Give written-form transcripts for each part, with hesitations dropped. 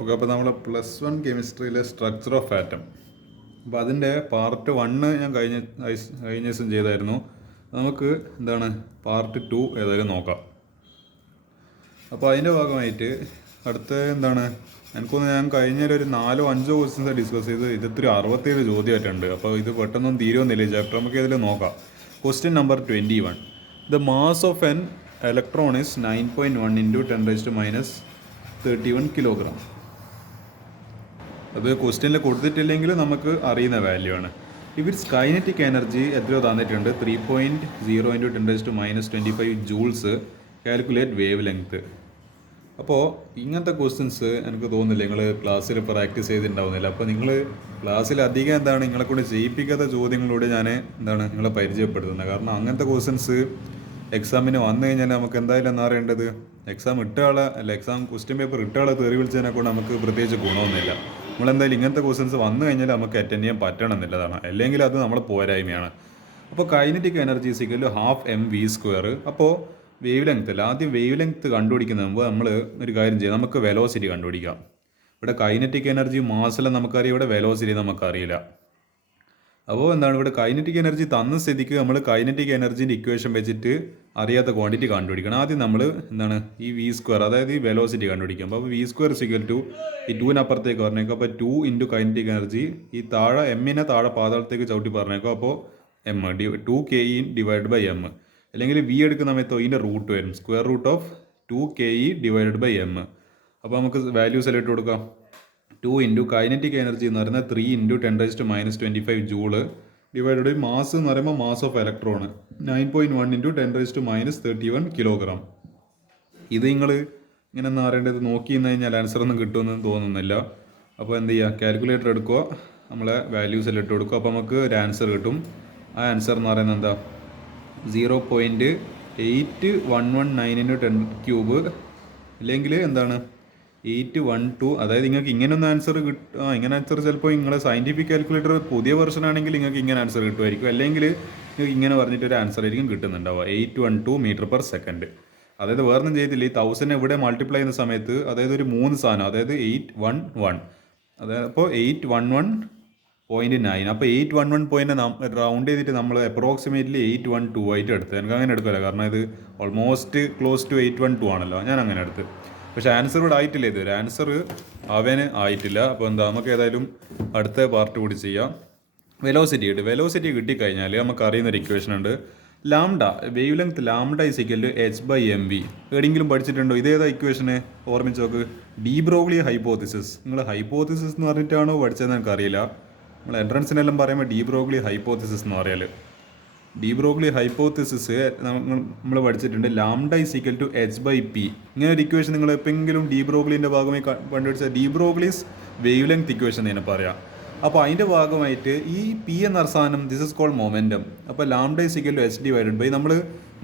Okay, അപ്പോൾ നമ്മൾ +1 കെമിസ്ട്രിയിലെ structure of atom, അപ്പോൾ അതിൻ്റെ പാർട്ട് 1 ഞാൻ കഴിഞ്ഞ ദിവസം ചെയ്തായിരുന്നു. നമുക്ക് പാർട്ട് 2 ഏതായാലും നോക്കാം. അപ്പോൾ അതിൻ്റെ ഭാഗമായിട്ട് അടുത്ത എനിക്കൊന്ന് ഞാൻ കഴിഞ്ഞൊരു 4-5 ക്വസ്റ്റ്യൻസ് ഡിസ്കസ് ചെയ്ത് ഇതൊരു 67 ചോദ്യമായിട്ടുണ്ട്. അപ്പോൾ ഇത് പെട്ടെന്നൊന്നും തീരുമെന്നില്ല ചാപ്റ്റർ, നമുക്ക് ഇതിൽ നോക്കാം. Question number 21. The mass of an electron is 9.1 × 10⁻31 kilogram. അത് ക്വസ്റ്റ്യനിൽ കൊടുത്തിട്ടില്ലെങ്കിൽ നമുക്ക് അറിയുന്ന വാല്യൂ ആണ്. ഇറ്റ്സ് കൈനറ്റിക് എനർജി എത്രയോ തന്നിട്ടുണ്ട്, 3.0 × 10⁻25 ജൂൾസ്. Calculate wave length. അപ്പോൾ ഇങ്ങനത്തെ ക്വസ്റ്റ്യൻസ് എനിക്ക് തോന്നുന്നില്ല നിങ്ങൾ ക്ലാസ്സിൽ പ്രാക്ടീസ് ചെയ്തിട്ടുണ്ടാവുന്നില്ല. അപ്പോൾ നിങ്ങൾ ക്ലാസ്സിൽ അധികം നിങ്ങളെ കൊണ്ട് ചെയ്യിപ്പിക്കാത്ത ചോദ്യങ്ങളിലൂടെ ഞാൻ നിങ്ങളെ പരിചയപ്പെടുത്തുന്നത്. കാരണം അങ്ങനത്തെ ക്വസ്റ്റ്യൻസ് എക്സാമിന് വന്നു കഴിഞ്ഞാൽ നമുക്ക് എന്തായാലും എന്താ അറിയേണ്ടത്, എക്സാം ക്വസ്റ്റ്യൻ പേപ്പർ ഇട്ട ആളെ തെറി വിളിച്ചതിനെ കൊണ്ട് നമുക്ക് പ്രത്യേകിച്ച് ഗുണമൊന്നുമില്ല. നമ്മളെന്തായാലും ഇങ്ങനത്തെ ക്വസ്റ്റ്യൻസ് വന്നു കഴിഞ്ഞാൽ നമുക്ക് അറ്റൻഡ് ചെയ്യാൻ പറ്റണം എന്നുള്ളതാണ്, അല്ലെങ്കിൽ അത് നമ്മളെ പോരായ്മയാണ്. അപ്പോൾ കൈനറ്റിക് എനർജി = ½ mv². അപ്പോൾ വേവ് ലെങ്ത്തിൽ ആദ്യം വേവ് ലെങ്ത്ത് കണ്ടുപിടിക്കുന്ന മുമ്പ് നമ്മൾ ഒരു കാര്യം ചെയ്യാം, നമുക്ക് വെലോസിറ്റി കണ്ടുപിടിക്കാം. ഇവിടെ കൈനറ്റിക് എനർജി മാസെല്ലാം നമുക്കറിയാം, ഇവിടെ വെലോസിറ്റി നമുക്കറിയില്ല. അപ്പോൾ ഇവിടെ കൈനറ്റിക് എനർജി തന്ന സ്ഥിതിക്ക് നമ്മൾ കൈനറ്റിക് എനർജീൻ്റെ ഇക്വേഷൻ വെച്ചിട്ട് അറിയാത്ത ക്വാണ്ടിറ്റി കണ്ടുപിടിക്കണം. ആദ്യം നമ്മൾ ഈ v², അതായത് ഈ വെലോസിറ്റി കണ്ടുപിടിക്കും. അപ്പോൾ v² ഈ 2-നപ്പുറത്തേക്ക് പറഞ്ഞേക്കും. അപ്പോൾ 2 × കൈനറ്റിക് എനർജി, ഈ താഴെ എമ്മിനെ താഴെ പാതാളത്തേക്ക് ചവിട്ടി പറഞ്ഞേക്കും. അപ്പോൾ m 2ke/m, അല്ലെങ്കിൽ v എടുക്കുന്ന സമയത്തോ ഇതിൻ്റെ റൂട്ട് വരും, √2ke/m. അപ്പോൾ നമുക്ക് വാല്യൂസ് എല്ലാം ഇട്ട് കൊടുക്കാം. 2 × കൈനറ്റിക് എനർജി എന്ന് പറയുന്നത് 3 × 10⁻25 ജൂള് ഡിവൈഡഡ് ബൈ മാസ് എന്ന് പറയുമ്പോൾ മാസ് ഓഫ് ഇലക്ട്രോൺ 9.1 × 10⁻31 കിലോഗ്രാം. ഇത് നിങ്ങൾ ഇങ്ങനെ ഒന്ന് അറിയേണ്ടത് നോക്കി നിന്ന് കഴിഞ്ഞാൽ ആൻസർ ഒന്നും കിട്ടുമെന്ന് തോന്നുന്നില്ല. അപ്പോൾ എന്ത് ചെയ്യുക, കാൽക്കുലേറ്റർ എടുക്കുക, നമ്മളെ വാല്യൂസ് എല്ലാം ഇട്ട് കൊടുക്കുക. അപ്പോൾ നമുക്ക് ഒരു ആൻസർ കിട്ടും. ആ ആൻസർ എന്ന് പറയുന്നത് എന്താ, 0.8119 × 10³ അല്ലെങ്കിൽ 812. അതായത് നിങ്ങൾക്ക് ഇങ്ങനെ ഒന്ന് ആൻസർ കിട്ടും. ഇങ്ങനെ ആൻസർ ചിലപ്പോൾ നിങ്ങളെ സയൻറ്റിഫിക് കാൽക്കുലേറ്റർ പുതിയ വെർഷൻ ആണെങ്കിൽ നിങ്ങൾക്ക് ഇങ്ങനെ ആൻസർ കിട്ടുമായിരിക്കും, അല്ലെങ്കിൽ നിങ്ങൾക്ക് ഇങ്ങനെ പറഞ്ഞിട്ടൊരു ആൻസർ ആയിരിക്കും കിട്ടുന്നുണ്ടാവുക, 812 m/s. അതായത് വേറൊന്നും ചെയ്തില്ല, ഈ 1000 ഇവിടെ മൾട്ടിപ്ലൈ ചെയ്യുന്ന സമയത്ത് അതായത് ഒരു 3 സാധനം, അതായത് 811, അതായത് അപ്പോൾ 811.9. അപ്പോൾ 811 റൗണ്ട് ചെയ്തിട്ട് നമ്മൾ അപ്രോക്സിമേറ്റ്ലി 812 ആയിട്ട് എടുത്തത്. എനിക്ക് അങ്ങനെ എടുക്കില്ല, കാരണം ഇത് ഓൾമോസ്റ്റ് ക്ലോസ് ടു 812 ആണല്ലോ, ഞാൻ അങ്ങനെ എടുത്ത്. പക്ഷേ ആൻസർ ഇവിടെ ആയിട്ടില്ല, ഇതൊരു ആൻസർ അവന് ആയിട്ടില്ല. അപ്പോൾ നമുക്ക് ഏതായാലും അടുത്ത പാർട്ട് കൂടി ചെയ്യാം. വെലോസിറ്റി കിട്ടിക്കഴിഞ്ഞാൽ നമുക്ക് അറിയുന്നൊരു ഇക്വേഷൻ ഉണ്ട്, lambda. Wave length lambda = h/mv. എവിടെയെങ്കിലും പഠിച്ചിട്ടുണ്ടോ? ഇതേതാ ഇക്വേഷന് ഓർമ്മിച്ച് നോക്ക്, ഡി ബ്രോഗ്ലി ഹൈപ്പോത്തിസിസ്. നിങ്ങൾ ഹൈപ്പോത്തിസിസ് എന്ന് പറഞ്ഞിട്ടാണോ പഠിച്ചതെന്ന് എനിക്കറിയില്ല. നമ്മൾ എൻട്രൻസിനെല്ലാം പറയുമ്പോൾ ഡി ബ്രോഗ്ലി ഹൈപ്പോത്തിസിസ് എന്ന് പറയാൽ. ഡി ബ്രോഗ്ലി ഹൈപ്പോത്തിസിസ് നമ്മൾ പഠിച്ചിട്ടുണ്ട്, ലാംഡ = h/p. ഇങ്ങനെ ഒരു ഇക്വേഷൻ നിങ്ങൾ എപ്പോഴെങ്കിലും ഡി ബ്രോഗ്ലിൻ്റെ ഭാഗമായി കണ്ടുപിടിച്ചാൽ D Broglie's wave length equation തന്നെ പറയാം. അപ്പോൾ അതിൻ്റെ ഭാഗമായിട്ട് ഈ പി എന്ന സാധനം, ദിസ് ഇസ് കോൾഡ് മൊമെൻറ്റം. അപ്പോൾ ലാംഡ = h/by. നമ്മൾ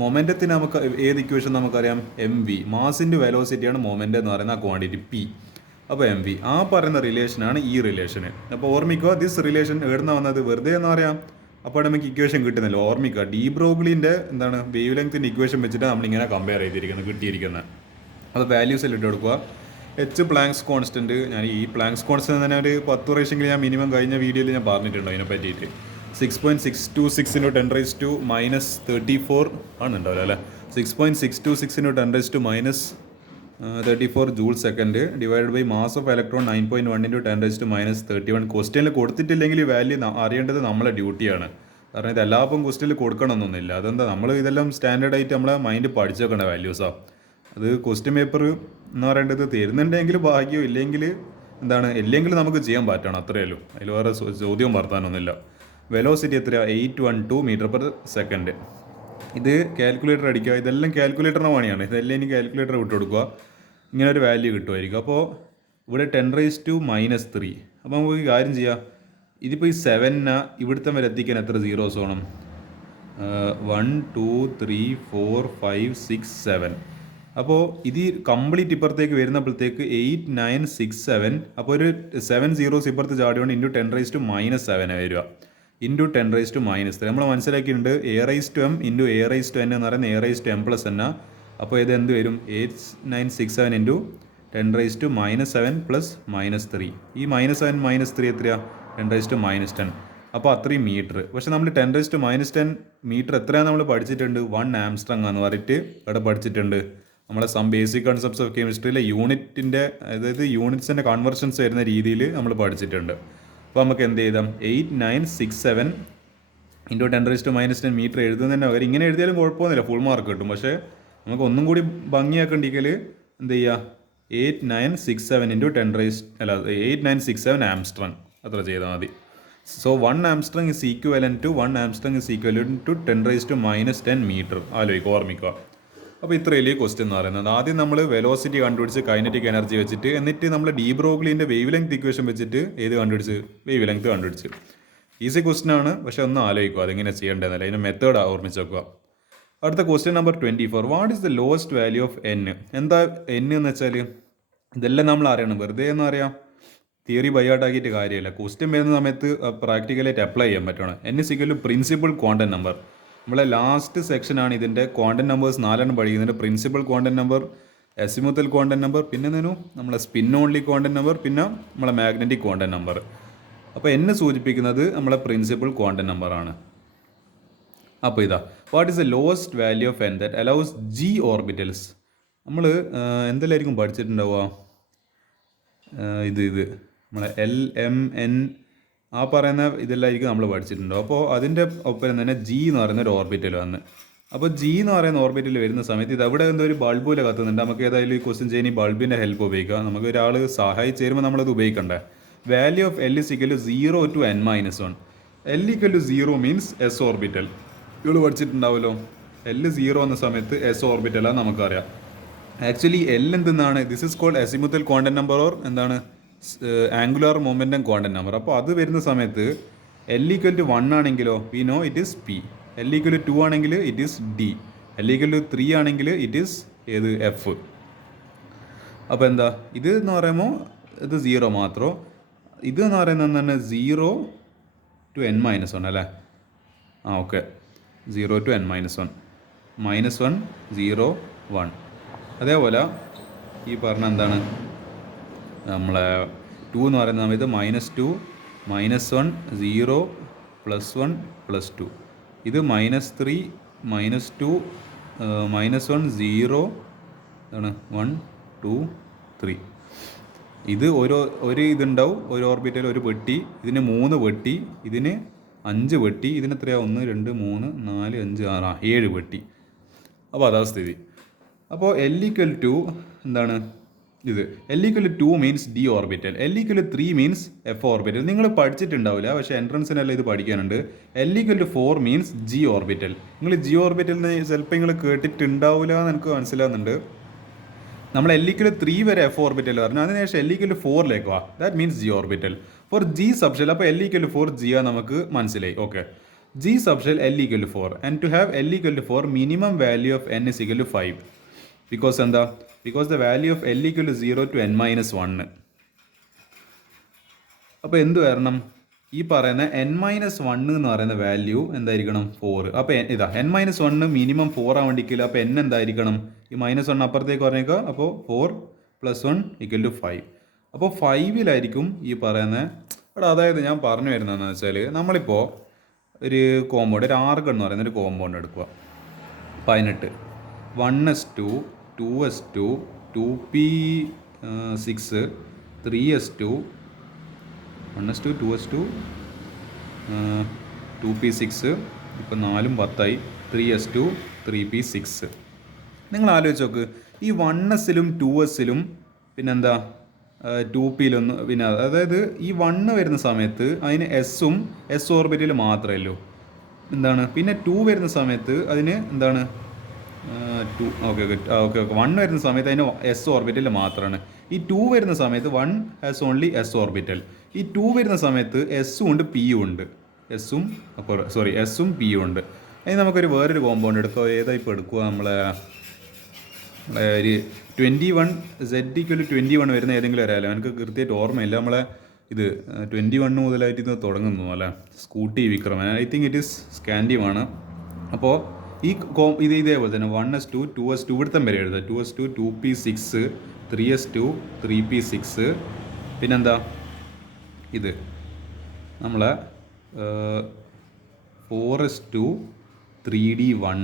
മൊമെൻറ്റത്തിന് നമുക്ക് ഏത് ഇക്വേഷൻ നമുക്കറിയാം, mv. മാസിൻ്റെ വെലോസിറ്റിയാണ് മൊമെൻറ്റം എന്ന് പറയുന്ന ആ ക്വാണ്ടിറ്റി p. അപ്പോൾ mv, ആ പറയുന്ന റിലേഷനാണ് ഈ റിലേഷന്. അപ്പോൾ ഓർമ്മിക്കുക, ദിസ് റിലേഷൻ എവിടുന്ന വന്നത്, വെറുതെ എന്ന് പറയാം. അപ്പോൾ നമുക്ക് ഇക്വേഷൻ കിട്ടുന്നില്ല. ഓർമ്മിക്കുക, ഡി ബ്രോഗ്ലിൻ്റെ വേവ് ലെങ്ത്തിൻ്റെ ഇക്വേഷൻ വെച്ചിട്ട് നമ്മളിങ്ങനെ കമ്പയർ ചെയ്തിരിക്കുന്നത് കിട്ടിയിരിക്കുന്നത്. അത് വാല്യൂസ് എല്ലാം ഇട്ട് കൊടുക്കുക. എച്ച് പ്ലാങ്ക്സ് കോൺസ്റ്റൻറ്റ്, ഞാൻ ഈ പ്ലാങ്ക്സ് കോൺസ്റ്റൻറ്റ് തന്നെ ഒരു 10 പ്രാവശ്യമെങ്കിലും ഞാൻ മിനിമം കഴിഞ്ഞ വീഡിയോയിൽ ഞാൻ പറഞ്ഞിട്ടുണ്ടോ അതിനെ പറ്റിയിട്ട്. 6.626 × 10⁻34 ആണെന്നുണ്ടാവില്ല അല്ലേ, 6.626 × 10⁻34 joule second divided by mass of electron 9.1 × 10⁻31. ക്വസ്റ്റ്യനിൽ കൊടുത്തിട്ടില്ലെങ്കിൽ വാല്യൂ അറിയേണ്ടത് നമ്മളെ ഡ്യൂട്ടിയാണ്. കാരണം ഇത് എല്ലാപ്പം ക്വസ്റ്റ്യനിൽ കൊടുക്കണമെന്നൊന്നുമില്ല. അതെന്താ, നമ്മൾ ഇതെല്ലാം സ്റ്റാൻഡേർഡായിട്ട് നമ്മളെ മൈൻഡ് പഠിച്ചു വെക്കേണ്ട വാല്യൂസാണ്. അത് ക്വസ്റ്റ്യൻ പേപ്പർ എന്ന് പറയേണ്ടത് തരുന്നുണ്ടെങ്കിൽ ഭാഗ്യം, ഇല്ലെങ്കിൽ നമുക്ക് ചെയ്യാൻ പറ്റണം, അത്രയേ ഉള്ളൂ. അതിൽ വേറെ ചോദ്യവും വർത്താനൊന്നുമില്ല. വെലോസിറ്റി എത്രയാണ്, 812 m/s. ഇത് കാൽക്കുലേറ്റർ അടിക്കുക, ഇതെല്ലാം കാൽക്കുലേറ്ററിൻ്റെ പണിയാണ്. ഇതെല്ലാം ഇനി കാൽക്കുലേറ്റർ വിട്ട് കൊടുക്കുക, ഇങ്ങനെ ഒരു വാല്യൂ കിട്ടുമായിരിക്കും. അപ്പോൾ ഇവിടെ 10⁻³ അപ്പോൾ നമുക്ക് ഈ കാര്യം ചെയ്യാം, ഇതിപ്പോൾ ഈ 7 ഇവിടുത്തെ വരെ എത്തിക്കാൻ എത്ര സീറോസ് വേണം, 1 2 3 4 5 6 7. അപ്പോൾ ഇത് കംപ്ലീറ്റ് ഇപ്പുറത്തേക്ക് വരുന്നപ്പോഴത്തേക്ക് 8 9 6 7. അപ്പോൾ ഒരു 7 zeros ഇപ്പുറത്ത് ചാടിയോണ്ട് × 10⁻⁻7 വരിക, × 10⁻⁻3. നമ്മൾ മനസ്സിലാക്കിയിട്ടുണ്ട് a⁻m × a⁻n എന്ന് പറയുന്നത് a⁻m + n. അപ്പോൾ ഇത് എന്ത് വരും, 8 9 6 7 × 10⁻⁻7 പ്ലസ് -3. ഈ -7 -3 എത്രയാണ്? 10⁻10. അപ്പോൾ അത്രയും മീറ്റർ. പക്ഷെ നമ്മൾ 10⁻10 മീറ്റർ എത്രയാണ് നമ്മൾ പഠിച്ചിട്ടുണ്ട്? 1 ആംസ്ട്രങ് എന്ന് പറഞ്ഞിട്ട് ഇവിടെ പഠിച്ചിട്ടുണ്ട്. നമ്മളെ സം ബേസിക് കൺസെപ്റ്റ്സ് ഓഫ് കെമിസ്ട്രിയിലെ യൂണിറ്റിൻ്റെ, അതായത് യൂണിറ്റ്സിൻ്റെ കൺവേർഷൻസ് വരുന്ന രീതിയിൽ നമ്മൾ പഠിച്ചിട്ടുണ്ട്. അപ്പോൾ നമുക്ക് എന്ത് ചെയ്താം? 8967 ഇൻറ്റു 10⁻10 മീറ്റർ എഴുതുന്നതിന് പകരം ഇങ്ങനെ എഴുതിയാലും കുഴപ്പമൊന്നുമില്ല, ഫുൾ മാർക്ക് കിട്ടും. പക്ഷേ നമുക്ക് ഒന്നും കൂടി ഭംഗിയാക്കണ്ടെങ്കിൽ എന്ത് ചെയ്യുക? 8967 ഇൻറ്റു 8967 ആംസ്ട്രങ് അത്ര ചെയ്താൽ മതി. So 1 angstrom is equal to 1 angstrom is equal to 10⁻10 metre. ആലോചിക്കുക, ഓർമ്മിക്കുക. അപ്പോൾ ഇത്രയല്ലേ ക്വസ്റ്റ്യൻ എന്ന് പറയുന്നത്. ആദ്യം നമ്മൾ വെലോസിറ്റി കണ്ടുപിടിച്ച് കൈനറ്റിക് എനർജി വെച്ചിട്ട്, എന്നിട്ട് നമ്മൾ ഡി ബ്രോഗ്ലിൻ്റെ വേവ് ലെങ്ത് ഇക്വേഷൻ വെച്ചിട്ട് ഏത് കണ്ടുപിടിച്ച്? വേവ് ലെങ്ത് കണ്ടുപിടിച്ച്. ഈസി ക്വസ്റ്റ്യൻ ആണ്, പക്ഷേ ഒന്ന് ആലോചിക്കുക അതെങ്ങനെ ചെയ്യേണ്ടതെന്നല്ല, അതിൻ്റെ മെത്തേഡ് ഓർമ്മിച്ച് വെക്കുക. അടുത്ത question number 24. What is the lowest value of N? എന്താ എൻ എന്ന് വെച്ചാൽ? ഇതെല്ലാം നമ്മൾ അറിയണം. വെറുതെ എന്ന് അറിയാം, തിയറി ബൈഹാർട്ടാക്കിയിട്ട് കാര്യമില്ല. ക്വസ്റ്റ്യൻ വരുന്ന സമയത്ത് പ്രാക്ടിക്കലായിട്ട് അപ്ലൈ ചെയ്യാൻ പറ്റണം. N is equal to principal quantum number. നമ്മളെ ലാസ്റ്റ് സെക്ഷനാണ് ഇതിൻ്റെ ക്വാണ്ടം നമ്പേഴ്സ് 4 പഠിക്കുന്നുണ്ട്. Principal quantum number, azimuthal quantum number, പിന്നെ നമ്മളെ സ്പിൻ ഓൺലി ക്വാണ്ടം നമ്പർ, പിന്നെ നമ്മളെ മാഗ്നറ്റിക് ക്വാണ്ടം നമ്പർ. അപ്പോൾ എന്നെ സൂചിപ്പിക്കുന്നത് നമ്മളെ പ്രിൻസിപ്പൽ ക്വാണ്ടം നമ്പറാണ്. അപ്പോൾ ഇതാ, what is the lowest value of N that allows G orbitals? നമ്മൾ എന്തെല്ലായിരിക്കും പഠിച്ചിട്ടുണ്ടാവുക? ഇത് നമ്മളെ എൽ എം എൻ ആ പറയുന്ന ഇതെല്ലാമായിരിക്കും നമ്മൾ പഠിച്ചിട്ടുണ്ടാവും. അപ്പോൾ അതിൻ്റെ ഒപ്പം തന്നെ ജി എന്ന് പറയുന്ന ഒരു ഓർബിറ്റൽ വന്ന്, അപ്പോൾ ജി എന്ന് പറയുന്ന ഓർബിറ്റൽ വരുന്ന സമയത്ത് ഇത് അവിടെ എന്തോ ഒരു ബൾബ് പോലെ കത്തുന്നുണ്ട്. നമുക്ക് ഏതായാലും ഈ ക്വസ്റ്റ്യൻ ചെയ്യാൻ ഈ ബൾബിൻ്റെ ഹെൽപ്പ് ഉപയോഗിക്കാം. നമുക്ക് ഒരാൾ സഹായിച്ച് തരുമ്പോൾ നമ്മളത് ഉപയോഗിക്കണ്ടേ. Value of l is equal to 0 to n-1. L equal to 0 means s orbital. ഇവൾ പഠിച്ചിട്ടുണ്ടാവുമല്ലോ. എൽ 0 എന്ന സമയത്ത് എസ് ഓർബിറ്റലാണ് നമുക്കറിയാം. ആക്ച്വലി എൽ എന്തെന്നാണ്? This is called azimuthal quantum number or എന്താണ്? Angular momentum quantum number. അപ്പോൾ അത് വരുന്ന സമയത്ത് എൽ ഈക്വൽ ടു 1 ആണെങ്കിലോ we know it is p. L equal to 2 ആണെങ്കിൽ it is d. L equal to 3 ആണെങ്കിൽ ഇറ്റ് ഈസ് ഏത്? എഫ്. അപ്പോൾ എന്താ ഇത് എന്ന് പറയുമ്പോൾ ഇത് 0 മാത്രം. ഇത് എന്ന് പറയുന്നത് എന്താണ്? 0 to n-1 അല്ലേ? Okay, 0 to n-1, -1 0 1. അതേപോലെ ഈ പറഞ്ഞ എന്താണ് നമ്മളെ 2 എന്ന് പറയുന്ന സമയത്ത് -2 -1 0 +1 +2. ഇത് -3 -2 -1 0 എന്താണ് 1 2 3. ഇത് ഒരു ഇതുണ്ടാവും, ഒരു ഓർബിറ്റൽ ഒരു വെട്ടി, ഇതിന് 3 വെട്ടി, ഇതിന് 5 വെട്ടി, ഇതിന് എത്രയാണ്? 1 2 3 4 5 6 7 വെട്ടി. അപ്പോൾ അതാ സ്ഥിതി. അപ്പോൾ എൽ ഈക്വൽ ടു എന്താണ്? ഇത് L equal to 2 means D orbital, L equal to 3 means F orbital. നിങ്ങൾ പഠിച്ചിട്ടുണ്ടാവില്ല, പക്ഷേ എൻട്രൻസിനെല്ലാം ഇത് പഠിക്കാനുണ്ട്. L equal to 4 means G orbital. നിങ്ങൾ ജി ഓർബിറ്റലിന് ചിലപ്പോൾ നിങ്ങൾ കേട്ടിട്ടുണ്ടാവില്ല എന്ന് എനിക്ക് മനസ്സിലാകുന്നുണ്ട്. നമ്മൾ എൽ ഈക്വൽ 3 വരെ എഫ് ഓർബിറ്റൽ പറഞ്ഞു, അതിനുശേഷം എൽ ഈക്വൽ 4 വാ, that means G orbital. Four g subshell അപ്പോൾ എൽ ഈക്വൽ 4 ജി ആ നമുക്ക് മനസ്സിലായി. Okay, g subshell l equal 4 and to have l equal 4 minimum value of n is equal to 5. Because എന്താ? Because the value of l equal 0 to n-1. അപ്പോൾ എന്ത് വരണം? ഈ പറയുന്ന n-1 എന്ന് പറയുന്ന വാല്യൂ എന്തായിരിക്കണം? 4. അപ്പോൾ ഇതാ n-1 മിനിമം 4 ആവേണ്ടിക്കില്ല. അപ്പോൾ n എന്തായിരിക്കണം? ഈ -1 അപ്പുറത്തേക്ക് പറഞ്ഞേക്കുക. അപ്പോൾ 4 + 1 = 5. അപ്പോൾ 5-ലായിരിക്കും ഈ പറയുന്നത്. അവിടെ അതായത് ഞാൻ പറഞ്ഞു വരുന്നതെന്ന് വെച്ചാൽ, നമ്മളിപ്പോൾ ഒരു കോമ്പൗണ്ട്, ഒരു ആർഗൺ എന്ന് പറയുന്ന ഒരു കോമ്പൗണ്ട് എടുക്കുക. 18 1s2 2s2 2p6 3s2 1s2 2s2 2p6 ഇപ്പോൾ 4 10 3s2 3p6. നിങ്ങൾ ആലോചിച്ച് നോക്ക്, ഈ 1s-ലും 2s-ലും പിന്നെന്താ 2p-ലൊന്ന്, പിന്നെ അതായത് ഈ 1 വരുന്ന സമയത്ത് അതിന് എസ്സും എസ് ഓർബിറ്റിൽ മാത്രമേ ഉള്ളൂ. എന്താണ് പിന്നെ 2 വരുന്ന സമയത്ത് അതിന് എന്താണ് 2 ഓക്കെ 1 വരുന്ന സമയത്ത് അതിന് എസ് ഓർബിറ്റൽ മാത്രമാണ്. ഈ 2 വരുന്ന സമയത്ത് 1 ഹാസ് ഓൺലി എസ് ഓർബിറ്റൽ. ഈ 2 വരുന്ന സമയത്ത് എസ്സും ഉണ്ട് പിയും ഉണ്ട്. എസ്സും പിയും ഉണ്ട്. അതിന് നമുക്കൊരു വേറൊരു കോമ്പൗണ്ട് എടുക്കുക. ഏതാ ഇപ്പോൾ എടുക്കുക? നമ്മളെ ഒരു 21 Z=21 വരുന്ന ഏതെങ്കിലും ഒരാളെ എനിക്ക് കൃത്യമായിട്ട് ഓർമ്മയില്ല. നമ്മളെ ഇത് 21 മുതലായിട്ട് ഇത് തുടങ്ങുന്നു അല്ലേ? Scooty Vikraman, I think it is സ്കാൻഡിയമാണ്. അപ്പോൾ ഇത് ഇതേപോലെ തന്നെ 1s2 2s2 ഇവിടുത്തെ വരെ എഴുതുക. 2s2 2p6 3s2 3p6 പിന്നെന്താ ഇത് നമ്മളെ 4s2 3d1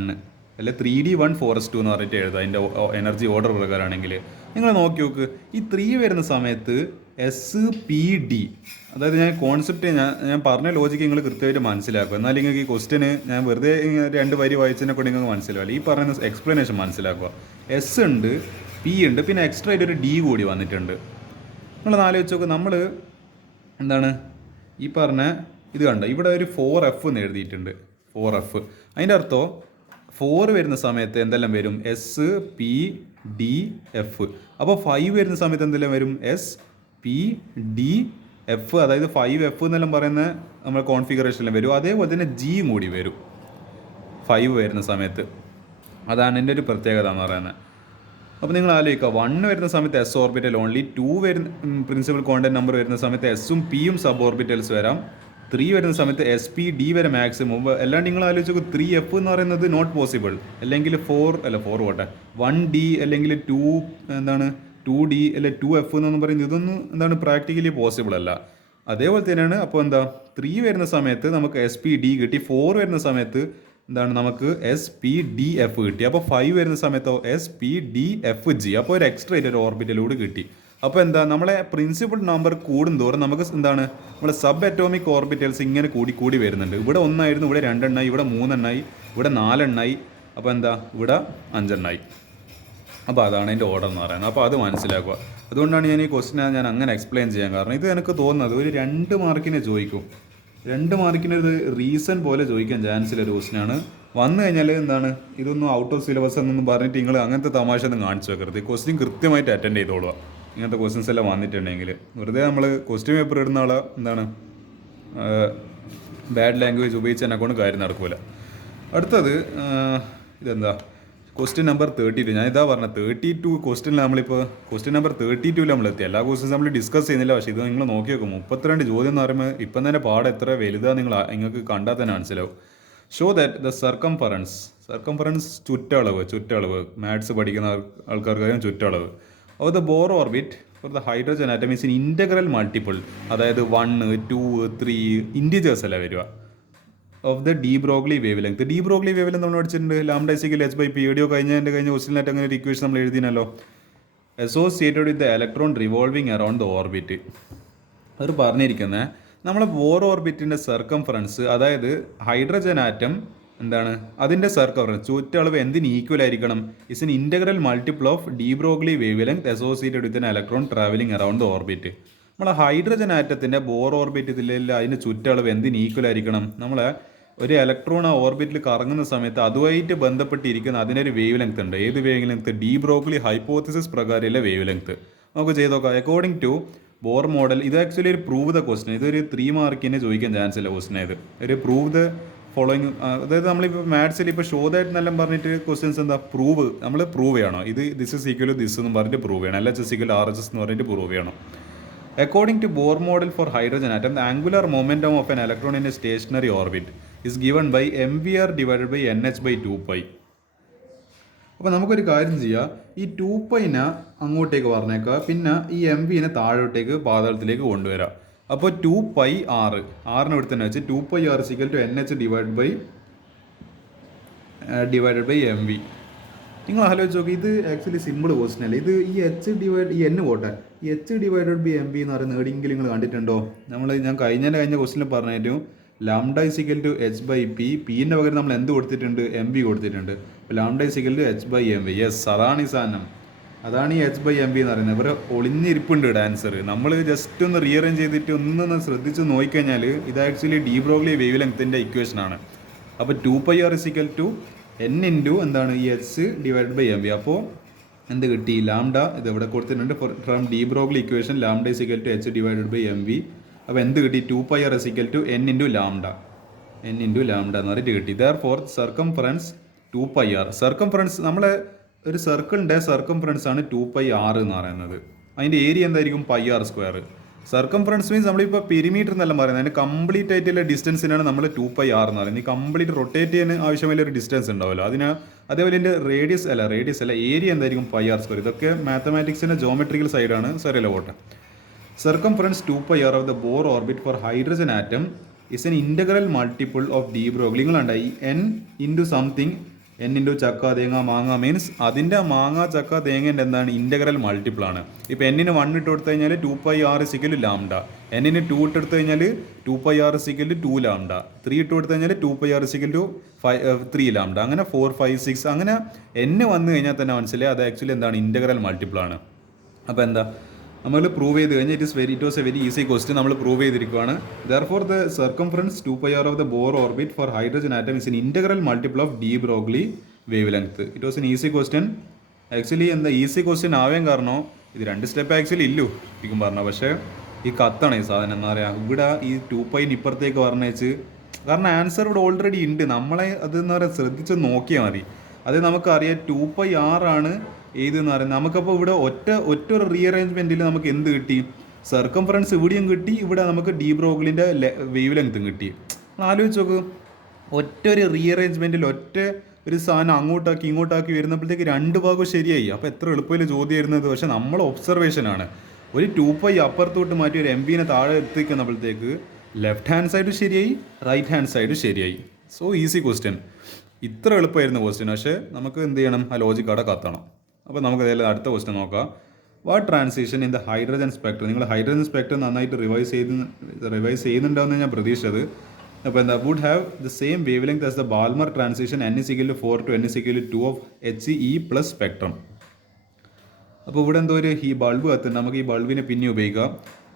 അല്ലെ 3d1 4s2 എന്ന് പറഞ്ഞിട്ട് എഴുതാം അതിൻ്റെ എനർജി ഓർഡർ പ്രകാരമാണെങ്കിൽ. നിങ്ങൾ നോക്കി നോക്ക്, ഈ 3 വരുന്ന സമയത്ത് SPD, അതായത് ഞാൻ കോൺസെപ്റ്റ് ഞാൻ പറഞ്ഞ ലോജിക്ക് നിങ്ങൾ കൃത്യമായിട്ട് മനസ്സിലാക്കുക. എന്നാൽ നിങ്ങൾക്ക് ഈ ക്വസ്റ്റ്യന് ഞാൻ വെറുതെ 2 വരി വായിച്ചതിനെ കൊണ്ട് നിങ്ങൾക്ക് മനസ്സിലാവില്ല. ഈ പറയുന്ന എക്സ്പ്ലനേഷൻ മനസ്സിലാക്കുക. എസ് ഉണ്ട്, പി ഉണ്ട്, പിന്നെ എക്സ്ട്രാ ആയിട്ട് ഒരു ഡി കൂടി വന്നിട്ടുണ്ട്. നിങ്ങൾ ആലോചിച്ച് നോക്കുക, നമ്മൾ എന്താണ് ഈ പറഞ്ഞ ഇത് കണ്ട ഇവിടെ ഒരു 4F എന്ന് എഴുതിയിട്ടുണ്ട്. 4F അതിൻ്റെ അർത്ഥം 4 വരുന്ന സമയത്ത് എന്തെല്ലാം വരും? S P D F. അപ്പോൾ 5 വരുന്ന സമയത്ത് എന്തെല്ലാം വരും? എസ് പി ഡി എഫ്, അതായത് 5F എന്നെല്ലാം പറയുന്ന നമ്മൾ കോൺഫിഗറേഷനിലും വരും. അതേപോലെ തന്നെ ജിയും കൂടി വരും 5 വരുന്ന സമയത്ത്. അതാണ് എൻ്റെ ഒരു പ്രത്യേകത എന്ന് പറയുന്നത്. അപ്പോൾ നിങ്ങൾ ആലോചിക്കുക, 1 വരുന്ന സമയത്ത് എസ് ഓർബിറ്റൽ ഓൺലി, 2 വരുന്ന പ്രിൻസിപ്പൽ ക്വാണ്ടം നമ്പർ വരുന്ന സമയത്ത് എസും പിയും സബ് ഓർബിറ്റൽസ് വരാം, 3 വരുന്ന സമയത്ത് എസ് പി ഡി വരെ മാക്സിമം. അല്ലാണ്ട് നിങ്ങൾ ആലോചിച്ചു 3F എന്ന് പറയുന്നത് നോട്ട് പോസിബിൾ. അല്ലെങ്കിൽ 4 പോട്ടെ 1D അല്ലെങ്കിൽ 2D അല്ലെ 2F എന്നൊന്നും പറയുന്നത് ഇതൊന്നും പ്രാക്ടിക്കലി പോസിബിൾ അല്ല. അതേപോലെ തന്നെയാണ്. അപ്പോൾ 3 വരുന്ന സമയത്ത് നമുക്ക് SPD കിട്ടി, 4 വരുന്ന സമയത്ത് നമുക്ക് SPDF കിട്ടി. അപ്പോൾ 5 വരുന്ന സമയത്തോ SPDFG. അപ്പോൾ ഒരു എക്സ്ട്രാ ഒരു ഓർബിറ്റലൂടെ കിട്ടി. അപ്പോൾ നമ്മളെ പ്രിൻസിപ്പൽ നമ്പർ കൂടുന്തോറും നമുക്ക് നമ്മളെ സബ് അറ്റോമിക് ഓർബിറ്റൽസ് ഇങ്ങനെ കൂടി വരുന്നുണ്ട്. ഇവിടെ 1 ആയിരുന്നു, ഇവിടെ 2 എണ്ണായി, ഇവിടെ 3 എണ്ണായി, ഇവിടെ 4 എണ്ണായി, അപ്പോൾ ഇവിടെ 5 എണ്ണായി. അപ്പോൾ അതാണ് അതിൻ്റെ ഓർഡർ എന്ന് പറയുന്നത്. അപ്പോൾ അത് മനസ്സിലാക്കുക. അതുകൊണ്ടാണ് ഞാൻ ഈ ക്വസ്റ്റിനെ ഞാൻ അങ്ങനെ എക്സ്പ്ലെയിൻ ചെയ്യാൻ കാരണം. ഇത് എനിക്ക് തോന്നുന്നത് ഒരു 2 മാർക്കിനെ ചോദിക്കും. 2 മാർക്കിന് ഒരു റീസൺ പോലെ ചോദിക്കാൻ ചാൻസ് ഒരു ക്വസ്റ്റിനാണ്. വന്നു കഴിഞ്ഞാൽ ഇതൊന്നും ഔട്ട് ഓഫ് സിലബസ് എന്നൊന്നും പറഞ്ഞിട്ട് നിങ്ങൾ അങ്ങനത്തെ തമാശ ഒന്നും കാണിച്ചു വെക്കരുത്. ക്വസ്റ്റ്യൻ കൃത്യമായിട്ട് അറ്റൻഡ് ചെയ്തോളുക. ഇങ്ങനത്തെ ക്വസ്റ്റ്യൻസ് എല്ലാം വന്നിട്ടുണ്ടെങ്കിൽ വെറുതെ നമ്മൾ ക്വസ്റ്റ്യൻ പേപ്പർ ഇടുന്ന ആളെ ബാഡ് ലാംഗ്വേജ് ഉപയോഗിച്ച് എന്നെ കൊണ്ട് കാര്യം നടക്കില്ല. അടുത്തത് ഇതെന്താ ക്വസ്റ്റ്യൻ നമ്പർ 32. ഞാൻ ഇതാ പറഞ്ഞത് 32 ക്വസ്റ്റ്യനിൽ നമ്മളിപ്പോൾ ക്വസ്റ്റ്യൻ നമ്പർ 32 നമ്മളെത്തി. എല്ലാ ക്വസ്റ്റ്യൻസ് നമ്മൾ ഡിസ്കസ് ചെയ്യുന്നില്ല. പക്ഷേ ഇത് നിങ്ങൾ നോക്കി നോക്കും, 32 ചോദ്യം എന്ന് പറയുമ്പോൾ ഇപ്പം തന്നെ പാഠം എത്ര വലുതാണ് നിങ്ങൾക്ക് കണ്ടാൽ തന്നെ മനസ്സിലാവും. ഷോ ദാറ്റ് ദ സർക്കംഫറൻസ് ചുറ്റളവ് മാത്സ് പഠിക്കുന്ന ആൾക്കാർക്കാരും ചുറ്റളവ് of the Bohr orbit for the hydrogen atom is in integral multiple, അതായത് 1, 2, 3 ഇൻറ്റിജേഴ്സ് അല്ല വരിക, of the de Broglie wavelength. De Broglie wavelength നമ്മൾ പഠിച്ചിട്ടുണ്ട്. Lambda equal h/p. കഴിഞ്ഞ ക്വസ്റ്റ്യനിലായിട്ട് അങ്ങനെ ഒരു ഇക്വേഷൻ നമ്മൾ എഴുതിനല്ലോ. Associated with the electron revolving around the orbit. അവർ പറഞ്ഞിരിക്കുന്നത് നമ്മളെ ബോർ ഓർബിറ്റിൻ്റെ സർക്കംഫറൻസ്, അതായത് ഹൈഡ്രജൻ ആറ്റം അതിൻ്റെ സർക്കംഫറൻസ് ചുറ്റളവ് എന്തിന് ഈക്വൽ ആയിരിക്കണം? Is n integral multiple of de Broglie wave length associated with an electron travelling around the orbit. നമ്മളെ ഹൈഡ്രജൻ ആറ്റത്തിൻ്റെ ബോർ ഓർബിറ്റിൽ അതിൻ്റെ ചുറ്റളവ് എന്തിന് ഈക്വൽ ആയിരിക്കണം? നമ്മളെ ഒരു ഇലക്ട്രോൺ ആ ഓർബിറ്റിൽ കറങ്ങുന്ന സമയത്ത് അതുമായിട്ട് ബന്ധപ്പെട്ടിരിക്കുന്ന അതിനൊരു വേവ് ലെങ്ത് ഉണ്ട്. ഏത് wave length? De Broglie hypothesis പ്രകാരമുള്ള വേവ് ലെങ്ത്. നമുക്ക് ചെയ്ത് നോക്കാം. അക്കോർഡിംഗ് ടു ബോർ മോഡൽ, ഇത് ആക്ച്വലി ഒരു പ്രൂവ് ദ ക്വസ്റ്റൻ. ഇതൊരു 3 മാർക്കിന് ചോദിക്കാൻ ചാൻസ് ഇല്ല ക്വസ്റ്റൻ. ഇത് ഒരു പ്രൂവ് ദ ഫോളോയിങ്, അതായത് നമ്മളിപ്പോൾ മാത്സിൽ ഇപ്പോൾ ഷോ ദാറ്റ് എന്നെല്ലാം പറഞ്ഞിട്ട് ക്വസ്റ്റ്യൻസ് നമ്മൾ പ്രൂവ് ചെയ്യണം. ഇത് this is equal to this എന്ന് പറഞ്ഞിട്ട് പ്രൂവ് ചെയ്യണം. LHS ഈക്വൽ RHS എന്ന് പറഞ്ഞിട്ട് പ്രൂവ് ചെയ്യണം. According to Bohr model for hydrogen atom, the angular momentum of an electron in a stationary orbit is given by mvr divided by nh by 2π. അപ്പോൾ നമുക്കൊരു കാര്യം ചെയ്യാം, ഈ 2π അങ്ങോട്ടേക്ക് പറഞ്ഞേക്കുക, പിന്നെ ഈ mvനെ താഴോട്ടേക്ക് പാതാളത്തിലേക്ക് കൊണ്ടുവരാം. അപ്പോൾ 2πr ഇവിടെ തന്നെ വെച്ച് 2πr nh divided by mv. നിങ്ങൾ ആലോചിച്ച് നോക്കി, ഇത് ആക്ച്വലി സിമ്പിൾ ക്വസ്റ്റൻ അല്ലേ. ഇത് ഈ n പോട്ടെ, ഈ h ഡിവൈഡഡ് ബൈ mv എന്ന് പറയുന്നത് എവിടെയെങ്കിലും നിങ്ങൾ കണ്ടിട്ടുണ്ടോ? ഞാൻ കഴിഞ്ഞ ക്വസ്റ്റനിൽ പറഞ്ഞിട്ടും ലാംഡ ഇസിക്കൽ ടു h/p, പീൻ്റെ പകരം നമ്മൾ എന്ത് കൊടുത്തിട്ടുണ്ട്? mv കൊടുത്തിട്ടുണ്ട്. അപ്പോൾ lambda is equal to h/mv. Yes, അതാണ് ഈ സാധനം, അതാണ് ഈ h/mv എന്ന് പറയുന്നത്. ഇവർ ഒളിഞ്ഞിരിപ്പുണ്ട് ഇവിടെ ആൻസർ. നമ്മൾ ജസ്റ്റ് ഒന്ന് റീഅറേഞ്ച് ചെയ്തിട്ട് ഒന്ന് ശ്രദ്ധിച്ച് നോക്കിക്കഴിഞ്ഞാൽ ഇത് ആക്ച്വലി ഡി ബ്രോഗ്ലി വേവ് ലെങ്ത്തിൻ്റെ ഇക്വേഷനാണ്. അപ്പോൾ 2πr is equal to n into ഈ h ഡിവൈഡ് ബൈ mv. അപ്പോൾ എന്ത് കിട്ടി? ലാംഡ ഇത് ഇവിടെ കൊടുത്തിട്ടുണ്ട് from de Broglie equation. Lambda is equal to h divided by mv. അപ്പോൾ എന്ത് കിട്ടി? 2πr is equal to n into lambda എന്ന് പറഞ്ഞിട്ട് കിട്ടി. Therefore circumference 2πr. സർക്കംഫറൻസ് നമ്മളെ ഒരു സർക്കിളിൻ്റെ സർക്കംഫറൻസ് ആണ് 2πr എന്ന് പറയുന്നത്. അതിൻ്റെ ഏരിയ എന്തായിരിക്കും? πr². സർക്കംഫറൻസ് മീൻസ് നമ്മളിപ്പോൾ പെരിമീറ്റർ എന്നല്ല പറയുന്നത്, അതിന് കംപ്ലീറ്റ് ആയിട്ടുള്ള ഡിസ്റ്റൻസിനാണ് നമ്മൾ 2πr എന്ന് പറയുന്നത്. ഈ കംപ്ലീറ്റ് റൊട്ടേറ്റ് ചെയ്യാൻ ആവശ്യമായ ഒരു ഡിസ്റ്റൻസ് ഉണ്ടാവുമല്ലോ അതിന്. അതേപോലെ ഇതിൻ്റെ റേഡിയസ് അല്ല ഏരിയ എന്തായിരിക്കും πr². ഇതൊക്കെ മാത്തമാറ്റിക്സിൻ്റെ ജോമെട്രിക്കൽ സൈഡാണ്. സറിയല്ല പോട്ടെ. Circumference 2πr of the Bohr orbit for hydrogen atom is an integral multiple of de Broglie. നിങ്ങളുണ്ടായി n into something, n into ചക്ക തേങ്ങ മാങ്ങ മീൻസ് അതിൻ്റെ മാങ്ങ ചക്ക തേങ്ങേൻ്റെ എന്താണ് ഇൻ്റഗ്രൽ മൾട്ടിപ്പിൾ ആണ്. ഇപ്പോൾ എന്നിന് 1 ഇട്ട് കൊടുത്തു കഴിഞ്ഞാൽ 2πr = ലാംഡ, എന്നിന് 2 ഇട്ട് എടുത്തു കഴിഞ്ഞാൽ 2πr = 2 ലാംഡ, 3 ഇട്ട് കൊടുത്തു കഴിഞ്ഞാൽ 2πr = 3 ലാംഡ, അങ്ങനെ 4, 5, 6 അങ്ങനെ n വന്നു കഴിഞ്ഞാൽ തന്നെ മനസ്സിലായി അത് ആക്ച്വലി എന്താണ് ഇൻ്റഗ്രൽ മൾട്ടിപ്പിൾ ആണ്. അപ്പോൾ എന്താ നമ്മൾ പ്രൂവ് ചെയ്ത് കഴിഞ്ഞാൽ it was a very easy question. നമ്മൾ പ്രൂവ് ചെയ്തിരിക്കുകയാണ്. Therefore the circumference 2πr of the Bohr orbit for hydrogen atom is n integral multiple of de Broglie wavelength. It was an easy question. Actually എന്താ easy question ആവാൻ കാരണം ഇത് 2 step actually ഇല്ലു ഇരിക്കും പറഞ്ഞാൽ, പക്ഷേ ഈ കത്താണ് ഈ സാധനം. എന്താ പറയുക, ഇവിടെ ഈ 2π ഇപ്പുറത്തേക്ക് പറഞ്ഞേച്ച്, കാരണം ആൻസർ ഇവിടെ ഓൾറെഡി ഉണ്ട്. നമ്മളെ അതെന്ന് പറയുക ശ്രദ്ധിച്ച് നോക്കിയാൽ മതി. അത് നമുക്കറിയാം 2πr ആണ് ഏതെന്ന് പറയുന്നത്. നമുക്കപ്പോൾ ഇവിടെ ഒറ്റ ഒരു റീഅറേഞ്ച്മെൻറ്റിൽ നമുക്ക് എന്ത് കിട്ടി? സർക്കംഫറൻസ് ഇവിടെയും കിട്ടി, ഇവിടെ നമുക്ക് ഡി ബ്രോഗ്ലിൻ്റെ വേവ് ലെങ്ത്തും കിട്ടി. ആലോചിച്ച് നോക്ക്, ഒറ്റ ഒരു റീഅറേഞ്ച്മെൻറ്റിൽ ഒരു സാധനം അങ്ങോട്ടാക്കി ഇങ്ങോട്ടാക്കി വരുന്നപ്പോഴത്തേക്ക് 2 ഭാഗവും ശരിയായി. അപ്പോൾ എത്ര എളുപ്പത്തിൽ ചോദ്യം വരുന്നത്. പക്ഷേ നമ്മൾ ഒബ്സർവേഷനാണ്. ഒരു 2π അപ്പുറത്തോട്ട് മാറ്റി ഒരു MVനെ താഴെ എത്തിക്കുന്നപ്പോഴത്തേക്ക് ലെഫ്റ്റ് ഹാൻഡ് സൈഡ് ശരിയായി, റൈറ്റ് ഹാൻഡ് സൈഡ് ശരിയായി. സോ ഈസി ക്വസ്റ്റ്യൻ, ഇത്ര എളുപ്പമായിരുന്നു ക്വസ്റ്റ്യൻ. പക്ഷേ നമുക്ക് എന്ത് ചെയ്യണം, ആ ലോജിക്ക് അവിടെ കത്തണം. അപ്പോൾ നമുക്ക് അതിൽ അടുത്ത ക്വസ്റ്റ്യൻ നോക്കാം. What transition in the hydrogen spectrum. നിങ്ങൾ ഹൈഡ്രജൻ സ്പെക്ട്രം നന്നായിട്ട് റിവൈസ് ചെയ്യുന്നുണ്ടാവുമെന്ന് ഞാൻ പ്രതീക്ഷിച്ചത്. അപ്പോൾ എന്താ, would have the same wavelength as the Balmer transition n = 4 to n = 2 of He plus spectrum. അപ്പോൾ ഇവിടെ എന്തോ ഒരു ഈ ബൾബ് കത്തുണ്ട്. നമുക്ക് ഈ ബൾബിനെ പിന്നെ ഉപയോഗിക്കാം.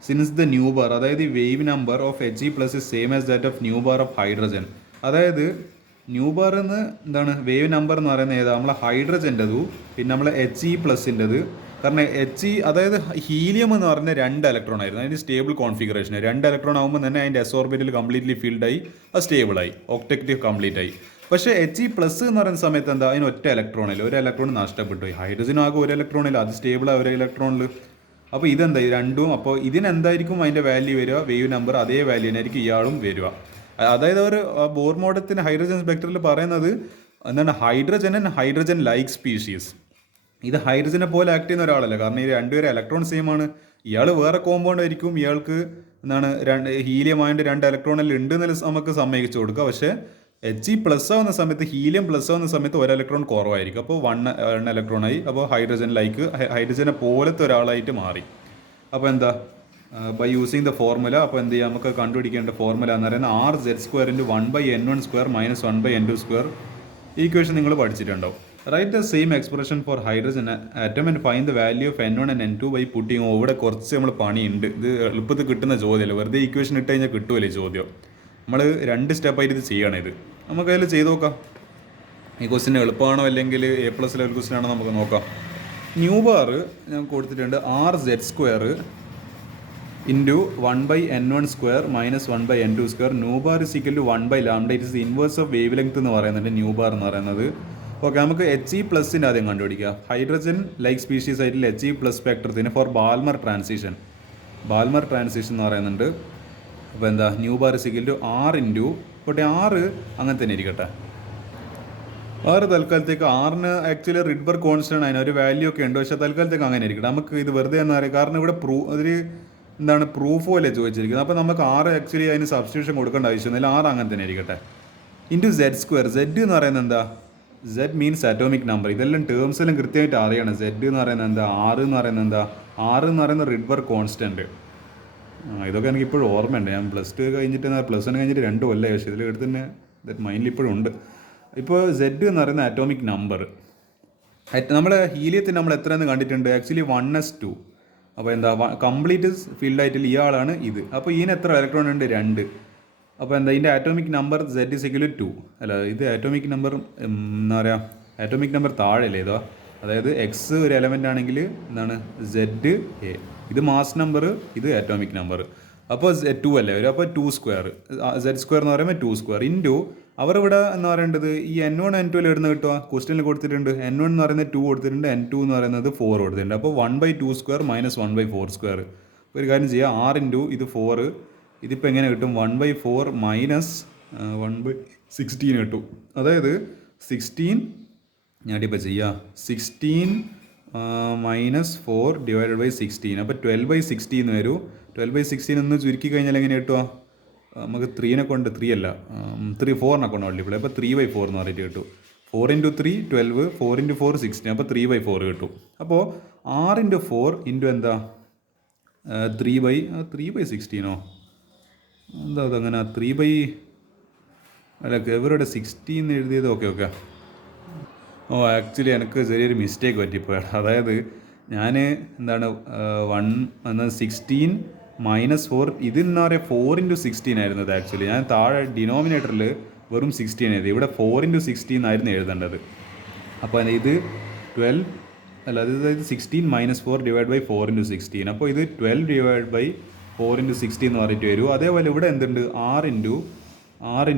സിൻസ് ദ ന്യൂ ബാർ, അതായത് ഈ wave number of He plus is same as that of new bar of hydrogen. അതായത് ന്യൂ ബാർ എന്ന് എന്താണ് വേവ് നമ്പർ എന്ന് പറയുന്നത് ഏതാ, നമ്മളെ ഹൈഡ്രജൻ്റെതും പിന്നെ നമ്മളെ He+ൻ്റെത്. കാരണം അതായത് ഹീലിയം എന്ന് പറഞ്ഞ 2 ഇലക്ട്രോൺ ആയിരുന്നു, അതിന് സ്റ്റേബിൾ കോൺഫിഗറേഷൻ. 2 ഇലക്ട്രോൺ ആകുമ്പോൾ തന്നെ അതിൻ്റെ എസ് ഓർബിറ്റിൽ കംപ്ലീറ്റ്ലി ഫീൽഡായി, അത് സ്റ്റേബിളായി, ഒക്ടക്റ്റീവ് കംപ്ലീറ്റ് ആയി. പക്ഷേ He+ എന്ന് പറയുന്ന സമയത്ത് എന്താ, അതിന് ഒറ്റ ഇലക്ട്രോണിൽ ഒരു ഇലക്ട്രോൺ നഷ്ടപ്പെട്ടു. ഹൈഡ്രജനാകെ ഒരു ഇലക്ട്രോണിൽ, അത് സ്റ്റേബിളായി ഒരു ഇലക്ട്രോണിൽ. അപ്പോൾ ഇതെന്താ രണ്ടും, അപ്പോൾ ഇതിനെന്തായിരിക്കും അതിൻ്റെ വാല്യൂ വരിക, വേവ് നമ്പർ അതേ വാല്യൂ തന്നെയായിരിക്കും ഇയാളും വരിക. അതായത് ഒരു ബോർ മോഡത്തിന് ഹൈഡ്രജൻ സ്പെക്ട്രൽ പറയുന്നത് എന്താണ്, ഹൈഡ്രജൻ ലൈക്ക് സ്പീഷീസ്. ഇത് ഹൈഡ്രജനെ പോലെ ആക്ട് ചെയ്യുന്ന ഒരാളല്ല, കാരണം ഈ 2 പേര് ഇലക്ട്രോൺ സെയിം ആണ്. ഇയാൾ വേറെ കോമ്പൗണ്ട് ആയിരിക്കും, ഇയാൾക്ക് എന്താണ് ഹീലിയം ആയതിൻ്റെ 2 ഇലക്ട്രോണിൽ ഉണ്ട് എന്നല്ല നമുക്ക് സമ്മതിച്ചു കൊടുക്കുക. പക്ഷേ He+ ആവുന്ന സമയത്ത്, ഹീലിയം പ്ലസ് ആവുന്ന സമയത്ത് 1 ഇലക്ട്രോൺ കുറവായിരിക്കും. അപ്പോൾ 1 ഇലക്ട്രോൺ ആയി. അപ്പോൾ ഹൈഡ്രജനെ പോലത്തെ ഒരാളായിട്ട് മാറി. അപ്പോൾ എന്താ, ബൈ യൂസിങ് ദ ഫോർമുല, അപ്പോൾ എന്ത് ചെയ്യുക, നമുക്ക് കണ്ടുപിടിക്കേണ്ട ഫോർമുല എന്ന് പറയുന്നത് RZ² × 1/n1² - 1/n2². ഈ ഇക്വേഷൻ നിങ്ങൾ പഠിച്ചിട്ടുണ്ടാവും. Write the same expression for hydrogen atom and find the value of n1 and n2 by putting. ഇവിടെ കുറച്ച് നമ്മൾ പണിയുണ്ട്. ഇത് എളുപ്പത്തിൽ കിട്ടുന്ന ചോദ്യമല്ല, വെറുതെ ഇക്വേഷൻ ഇട്ട് കഴിഞ്ഞാൽ കിട്ടുമല്ലേ ചോദ്യം. നമ്മൾ 2 സ്റ്റെപ്പായിട്ട് ഇത് ചെയ്യണം. ഇത് നമുക്കതിൽ ചെയ്ത് നോക്കാം. ഈ ക്വസ്റ്റിന് എളുപ്പമാണോ അല്ലെങ്കിൽ A+ ലെവൽ ക്വസ്റ്റ്യൻ ആണോ നമുക്ക് നോക്കാം. ന്യൂ ബാർ ഞാൻ കൊടുത്തിട്ടുണ്ട് RZ² into 1/n1² - 1/n2². Nu bar = 1/λ. It is inverse of wavelength എന്ന് പറയുന്നുണ്ട് ന്യൂ ബാർ എന്ന് പറയുന്നത്. ഓക്കെ, നമുക്ക് He+ൻ്റെ ആദ്യം കണ്ടുപിടിക്കുക. ഹൈഡ്രജൻ ലൈക്ക് സ്പീഷീസ് ആയിട്ടുള്ള He+ സ്പെക്ട്രത്തിന് ഫോർ ബാൽമർ ട്രാൻസിഷൻ എന്ന് പറയുന്നുണ്ട്. അപ്പോൾ എന്താ, ന്യൂ ബാർ = R ഇൻറ്റു പോട്ടെ 6 അങ്ങനെ തന്നെ ഇരിക്കട്ടെ. 6 തൽക്കാലത്തേക്ക്. 6ന് ആക്ച്വലി റിഡ്ബർഗ് കോൺസ്റ്റന്റ് അതിനൊരു വാല്യൂ ഒക്കെ ഉണ്ട്, പക്ഷേ തൽക്കാലത്തേക്ക് അങ്ങനെ ഇരിക്കട്ടെ. നമുക്ക് ഇത് വെറുതെ എന്ന് പറയാം, കാരണം ഇവിടെ എന്താണ് പ്രൂഫ് പോലെ ചോദിച്ചിരിക്കുന്നത്. അപ്പോൾ നമുക്ക് 6 ആക്ച്വലി അതിന് സബ്സ്റ്റിറ്റ്യൂഷൻ കൊടുക്കേണ്ട ആവശ്യമൊന്നുമില്ല. 6 അങ്ങനെ തന്നെ ഇരിക്കട്ടെ. Into Z². Z എന്ന് പറയുന്നത് എന്താ, Z മീൻസ് അറ്റോമിക് നമ്പർ. ഇതെല്ലാം ടേംസ് എല്ലാം കൃത്യമായിട്ട് അറിയണം. Z എന്ന് പറയുന്നത് എന്താ, 6 എന്ന് പറയുന്നത് എന്താ, 6 എന്ന് പറയുന്നത് റിഡ്ബർഗ് കോൺസ്റ്റന്റ്. ഇതൊക്കെ എനിക്ക് ഇപ്പോഴും ഓർമ്മയുണ്ട്. ഞാൻ +2 കഴിഞ്ഞിട്ട് +1 കഴിഞ്ഞിട്ട് 2 കൊല്ലമായി, പക്ഷേ ഇതിൽ എടുത്ത് തന്നെ മൈൻഡിൽ ഇപ്പോഴും ഉണ്ട്. ഇപ്പോൾ Z എന്ന് പറയുന്ന അറ്റോമിക് നമ്പർ. നമ്മൾ ഹീലിയത്തിന് നമ്മൾ എത്രയെന്ന് കണ്ടിട്ടുണ്ട്, ആക്ച്വലി 1s2. അപ്പോൾ എന്താ, കംപ്ലീറ്റ് ഫീൽഡായിട്ടുള്ള ഇയാളാണ് ഇത്. അപ്പോൾ ഇതിന് എത്ര ഇലക്ട്രോൺ ഉണ്ട്, 2. അപ്പോൾ എന്താ, ഇതിൻ്റെ ആറ്റോമിക് നമ്പർ Z = 2. അല്ല, ഇത് ആറ്റോമിക് നമ്പർ എന്താ പറയുക, ആറ്റോമിക് നമ്പർ താഴെയല്ലേ ഇതോ. അതായത് X ഒരു എലമെൻ്റ് ആണെങ്കിൽ എന്താണ് ZA, ഇത് മാസ് നമ്പർ, ഇത് ആറ്റോമിക് നമ്പർ. അപ്പോൾ 2 അല്ലേ വരും. അപ്പോൾ 2² Z² എന്ന് പറയുമ്പോൾ 2² ഇൻറ്റു അവർ ഇവിടെ എന്ന് പറയേണ്ടത് ഈ n1 n2 ഇടുന്ന കിട്ടുക. ക്വസ്റ്റ്യനിൽ കൊടുത്തിട്ടുണ്ട് n1 എന്ന് പറയുന്നത് 2 കൊടുത്തിട്ടുണ്ട്, n2 എന്ന് പറയുന്നത് 4 കൊടുത്തിട്ടുണ്ട്. അപ്പോൾ 1/2² - 1/4². ഒരു കാര്യം ചെയ്യുക, 6 × ഇത് 4, ഇതിപ്പോൾ എങ്ങനെ കിട്ടും? 1/4 മൈനസ് 1/16 കിട്ടും. അതായത് 16 ഞാനിപ്പോൾ ചെയ്യുക, 16 -4 / 16. അപ്പോൾ 12/16 വരും. 12/16 ഒന്ന് ചുരുക്കി കഴിഞ്ഞാൽ എങ്ങനെ കിട്ടുക? നമുക്ക് 3നെ കൊണ്ട് 3 അല്ല 4നെ കൊണ്ട് മൾട്ടിപ്ലൈ, അപ്പോൾ 3/4 എന്ന് പറഞ്ഞിട്ട് കിട്ടും. 4 × 3 12, 4 × 4 16, അപ്പോൾ 3/4 കിട്ടും. അപ്പോൾ 6 × 4 × എന്താ 3/16 എന്താ അതങ്ങനെ 3 അല്ല ഇവരുടെ 16 എഴുതിയത്. ഓക്കെ ആക്ച്വലി എനിക്ക് ചെറിയൊരു മിസ്റ്റേക്ക് പറ്റിപ്പോയാണ്. അതായത് ഞാൻ എന്താണ് 16 -4 ഇതെന്താ പറയുക 4 × 16 ആയിരുന്നത്. ആക്ച്വലി ഞാൻ താഴെ ഡിനോമിനേറ്ററിൽ വെറും 16 എഴുതി, ഇവിടെ 4 × 16 ആയിരുന്നു എഴുതേണ്ടത്. അപ്പോൾ ഇത് 12 അല്ല, അതായത് 16 -4 / 4 × 16. അപ്പോൾ ഇത് 12 / 4 × 60 എന്ന് പറഞ്ഞിട്ട് വരും. അതേപോലെ ഇവിടെ എന്തുണ്ട്? 6